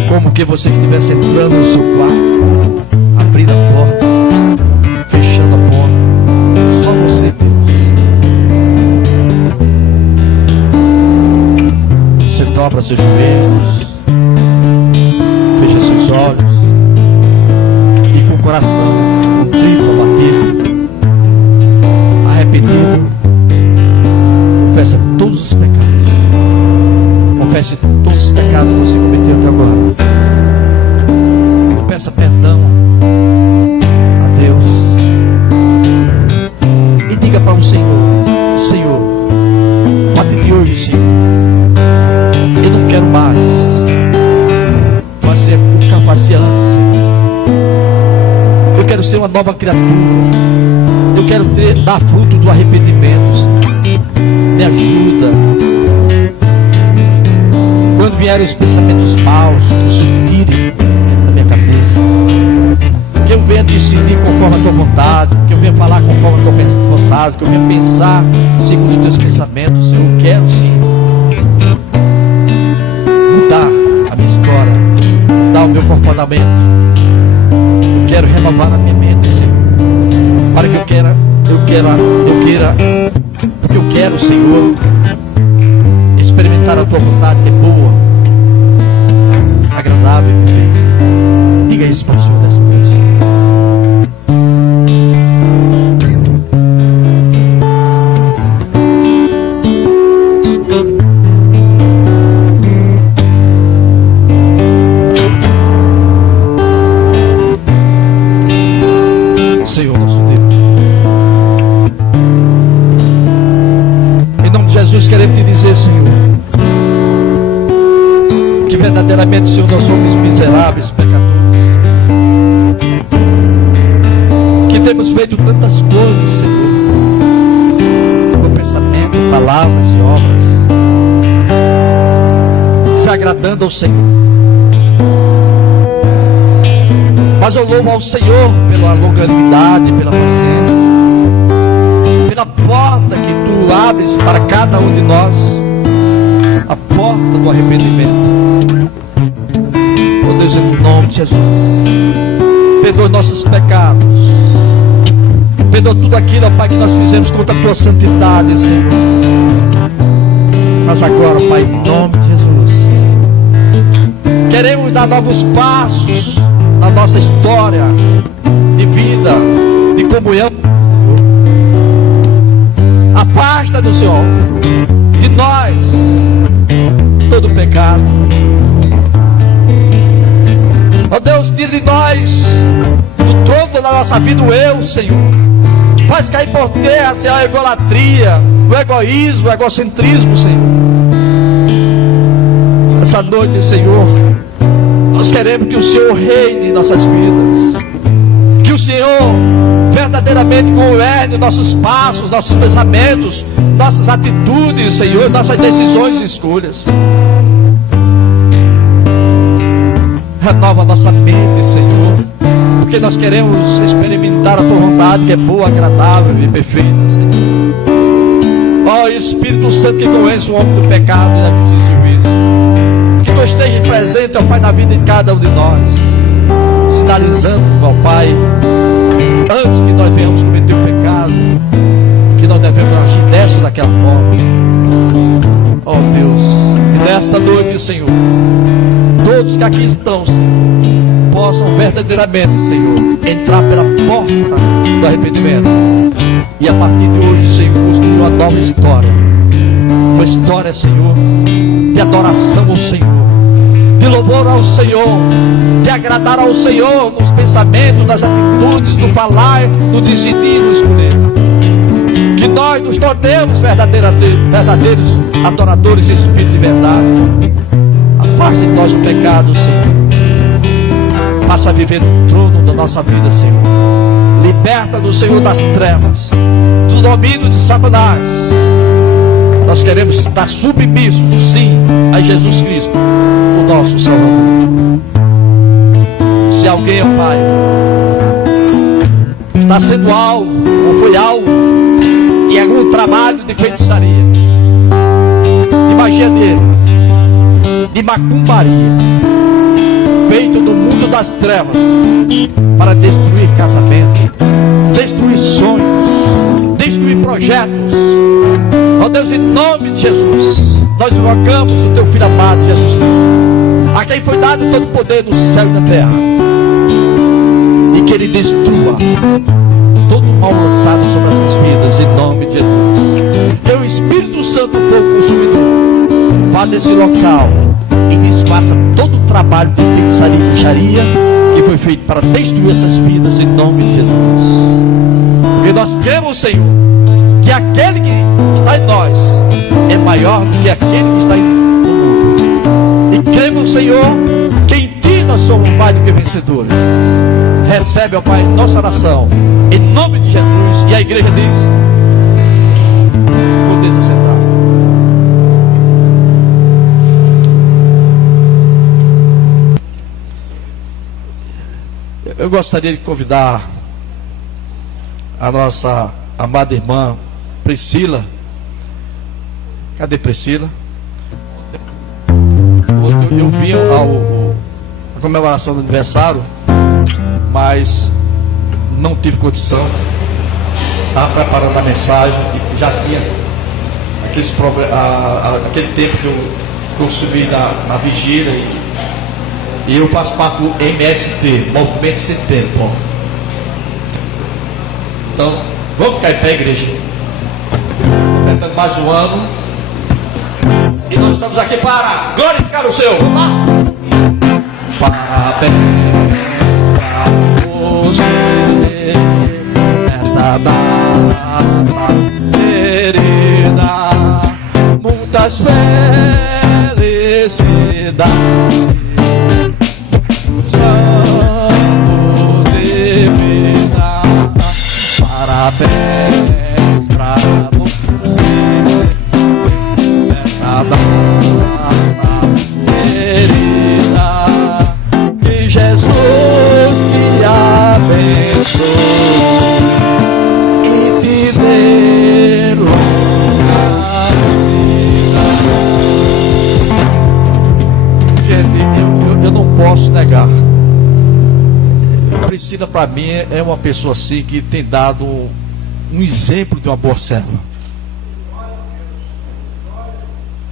Como que você estivesse entrando no seu quarto, abrindo a porta, fechando a porta. Só você e Deus. Você dobra seus joelhos, fecha seus olhos e com o coração contrito, abatido, arrependido, confessa todos os pecados. Confesse todos os pecados que você cometeu até agora. Peça perdão a Deus e diga para o Senhor: Senhor, a partir de hoje, Senhor, eu não quero mais fazer o que eu fazia antes, Senhor. Eu quero ser uma nova criatura. Eu quero dar fruto do arrependimento, Senhor. Me ajuda. Quando vierem os pensamentos maus, que o Senhor tire da minha cabeça. Que eu venha decidir conforme a tua vontade. Que eu venha falar conforme a tua vontade. Que eu venha pensar segundo os teus pensamentos. Senhor, eu quero sim mudar a minha história, mudar o meu comportamento. Eu quero renovar a minha mente, Senhor. Para que eu queira, porque eu quero, Senhor, experimentar a tua vontade que é boa, agradável e perfeita. Diga isso para o Senhor dessa noite. Senhor nosso Deus, em nome de Jesus queremos te dizer, Senhor, que verdadeiramente, Senhor, nós somos miseráveis pecadores, que temos feito tantas coisas, Senhor, com pensamento, palavras e obras, desagradando ao Senhor. Mas eu louvo ao Senhor pela longanimidade, pela paciência, pela porta que tu abres para cada um de nós, a porta do arrependimento. Oh Deus, em nome de Jesus, perdoa nossos pecados, perdoa tudo aquilo, ó Pai, que nós fizemos contra a tua santidade, Senhor. Mas agora, Pai, em nome de Jesus, queremos dar novos passos na nossa história de vida, de comunhão. Afasta do Senhor de nós todo pecado. Ó Deus, tira de nós do trono da nossa vida o eu, Senhor. Faz cair por terra, Senhor, a egolatria, o egoísmo, o egocentrismo, Senhor. Essa noite, Senhor, nós queremos que o Senhor reine em nossas vidas. Que o Senhor verdadeiramente governe nossos passos, nossos pensamentos, nossas atitudes, Senhor, nossas decisões e escolhas. Renova nossa mente, Senhor, porque nós queremos experimentar a tua vontade, que é boa, agradável e perfeita, Senhor. Ó Espírito Santo, que conhece o homem do pecado e da justiça e o juízo, que tu esteja presente, ó Pai, na vida de cada um de nós, sinalizando, ó Pai, antes que nós venhamos cometer o pecado, que nós devemos agir dessa ou daquela forma. Ó Deus, e nesta noite, Senhor, todos que aqui estão, Senhor, possam verdadeiramente, Senhor, entrar pela porta do arrependimento e a partir de hoje, Senhor, construir uma nova história, uma história, Senhor, de adoração ao Senhor, de louvor ao Senhor, de agradar ao Senhor nos pensamentos, nas atitudes, no falar, no decidir, no escolher. Que nós nos tornemos verdadeiros adoradores em espírito de verdade. Afaste de nós o pecado, Senhor. Passa a viver no trono da nossa vida, Senhor. Liberta-nos, Senhor, das trevas, do domínio de Satanás. Nós queremos estar submissos, sim, a Jesus Cristo, o nosso Salvador. Se alguém, ó Pai, está sendo alvo, ou foi alvo, em algum trabalho de feitiçaria, de magia negra, de macumbaria, feito no mundo das trevas, para destruir casamento, destruir sonhos, destruir projetos. Ó Deus, em nome de Jesus, nós invocamos o teu Filho amado, Jesus Cristo, a quem foi dado todo o poder no céu e na terra, e que Ele destrua todo o mal lançado sobre essas vidas, em nome de Jesus. Que o Espírito Santo, fogo consumidor, vá desse local e desfaça todo o trabalho de feitiçaria e bruxaria que foi feito para destruir essas vidas, em nome de Jesus. Porque nós cremos, Senhor, que aquele que está em nós é maior do que aquele que está no mundo. E cremos, Senhor, que em Ti nós somos mais do que vencedores. Recebe, ó Pai, nossa oração, em nome de Jesus. E a igreja diz: vou desacentrar. Eu gostaria de convidar a nossa amada irmã Priscila. Cadê Priscila? Eu vim a comemoração do aniversário, mas não tive condição. Estava preparando a mensagem e já tinha aquele tempo que eu subi na vigília, e eu faço parte do MST, Movimento Sem Tempo. Então, vamos ficar em pé, igreja, completando mais um ano, e nós estamos aqui para glorificar o Senhor. Vamos lá? Parabéns pra você nessa data querida, muitas felicidades, anos de vida. Parabéns pra você nessa data querida, que Jesus te abençoe e te dê longa vida. Gente, eu não posso negar, a Priscila para mim é uma pessoa assim que tem dado um exemplo de uma boa serva.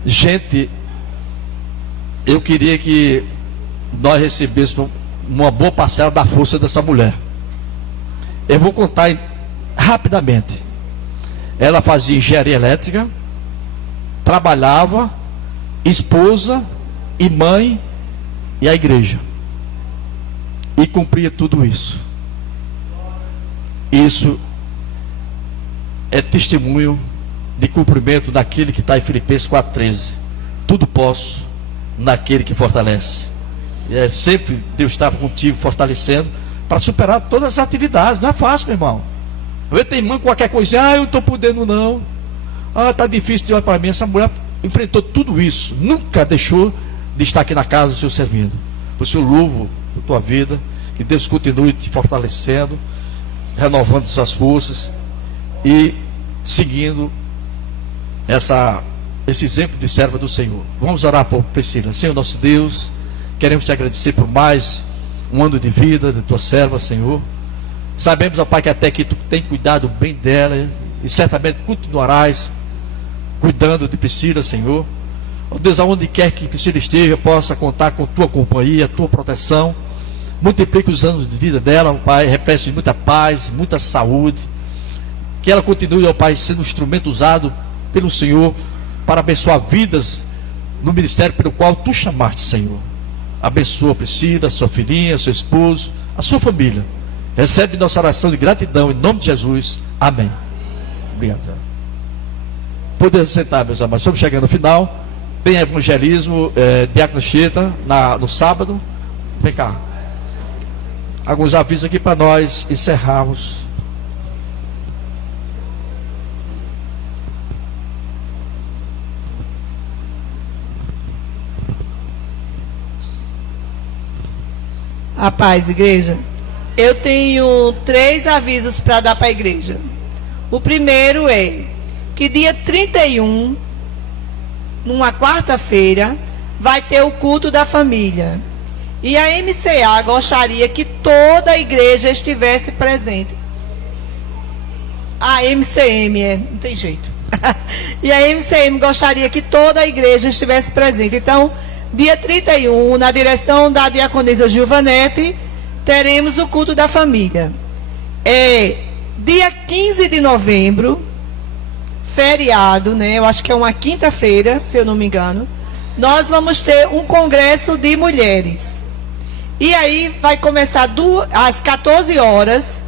Gente, eu queria que nós recebêssemos uma boa parcela da força dessa mulher. Eu vou contar rapidamente. Ela fazia engenharia elétrica, trabalhava, esposa e mãe, e a igreja, e cumpria tudo isso. Isso é testemunho de cumprimento daquele que está em Filipenses 4,13. Tudo posso naquele que fortalece. E é sempre Deus está contigo, fortalecendo, para superar todas as atividades. Não é fácil, meu irmão. Eu tenho irmã com qualquer coisa, eu não estou podendo não, está difícil de olhar para mim. Essa mulher enfrentou tudo isso, nunca deixou de estar aqui na casa do Senhor servindo. Por isso eu louvo a tua vida, que Deus continue te fortalecendo, renovando suas forças e seguindo esse exemplo de serva do Senhor. Vamos orar por Priscila. Senhor nosso Deus, queremos te agradecer por mais um ano de vida de tua serva, Senhor. Sabemos, ó Pai, que até aqui tu tem cuidado bem dela, e certamente continuarás cuidando de Priscila, Senhor. Ó Deus, aonde quer que Priscila esteja, possa contar com tua companhia, tua proteção. Multiplique os anos de vida dela, ó Pai, repete muita paz, muita saúde. Que ela continue, ó Pai, sendo um instrumento usado pelo Senhor para abençoar vidas no ministério pelo qual tu chamaste, Senhor. Abençoa a Priscila, sua filhinha, seu esposo, a sua família. Recebe nossa oração de gratidão em nome de Jesus. Amém. Obrigado. Podemos sentar, meus amados. Estamos chegando no final. Tem evangelismo, Diácono Cheta, no sábado. Vem cá. Alguns avisos aqui para nós encerrarmos. A paz, igreja. Eu tenho 3 avisos para dar para a igreja. O primeiro é que dia 31, numa quarta-feira, vai ter o culto da família. E a MCA gostaria que toda a igreja estivesse presente. A MCM, não tem jeito. E a MCM gostaria que toda a igreja estivesse presente. Então, dia 31, na direção da diaconisa Gilvanete, teremos o culto da família. Dia 15 de novembro, feriado, né? Eu acho que é uma quinta-feira, se eu não me engano. Nós vamos ter um congresso de mulheres. E aí vai começar às 14 horas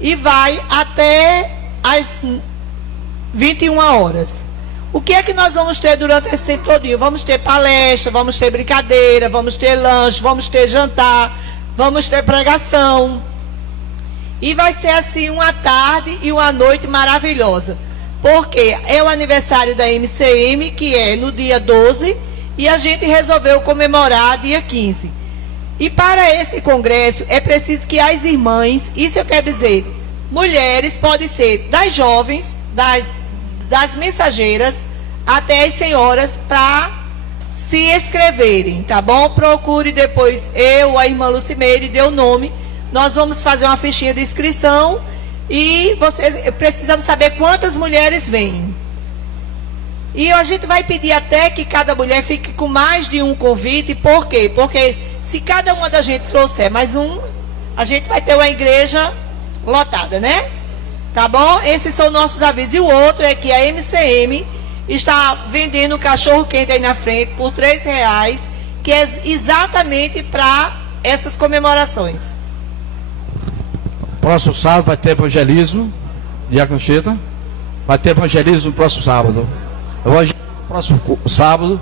e vai até às 21 horas. O que é que nós vamos ter durante esse tempo todinho? Vamos ter palestra, vamos ter brincadeira, vamos ter lanche, vamos ter jantar, vamos ter pregação. E vai ser assim uma tarde e uma noite maravilhosa. Porque é o aniversário da MCM, que é no dia 12, e a gente resolveu comemorar dia 15. E para esse congresso é preciso que as irmãs, isso eu quero dizer, mulheres, pode ser das jovens, das mensageiras, até as senhoras, para se inscreverem, tá bom? Procure depois a irmã Lucimeire, dê o nome. Nós vamos fazer uma fichinha de inscrição e precisamos saber quantas mulheres vêm. E a gente vai pedir até que cada mulher fique com mais de um convite. Por quê? Porque se cada uma da gente trouxer mais um, a gente vai ter uma igreja lotada, né? Tá bom? Esses são nossos avisos. E o outro é que a MCM está vendendo cachorro quente aí na frente por R$3, que é exatamente para essas comemorações. Próximo sábado vai ter evangelismo, Diácono Cheta. Vai ter evangelismo no próximo sábado. Evangelismo no próximo sábado.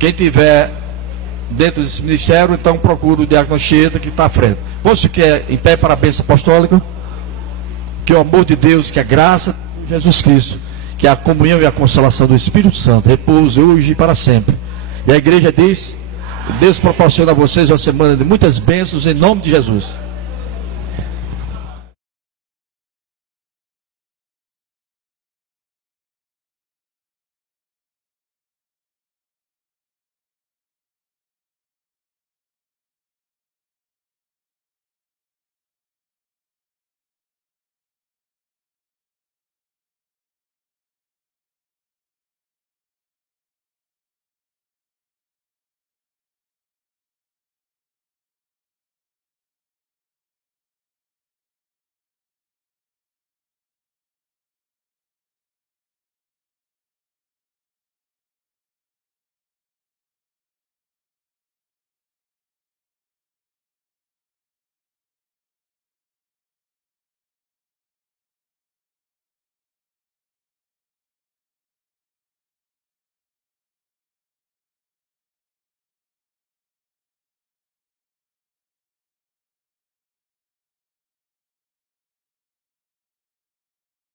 Quem tiver dentro desse ministério, então procura o Diácono Cheta, que está à frente. Vamos ficar em pé para a bênção apostólica. Que o amor de Deus, que a graça de Jesus Cristo, que a comunhão e a consolação do Espírito Santo repouse hoje e para sempre. E a igreja diz: Deus proporciona a vocês uma semana de muitas bênçãos em nome de Jesus.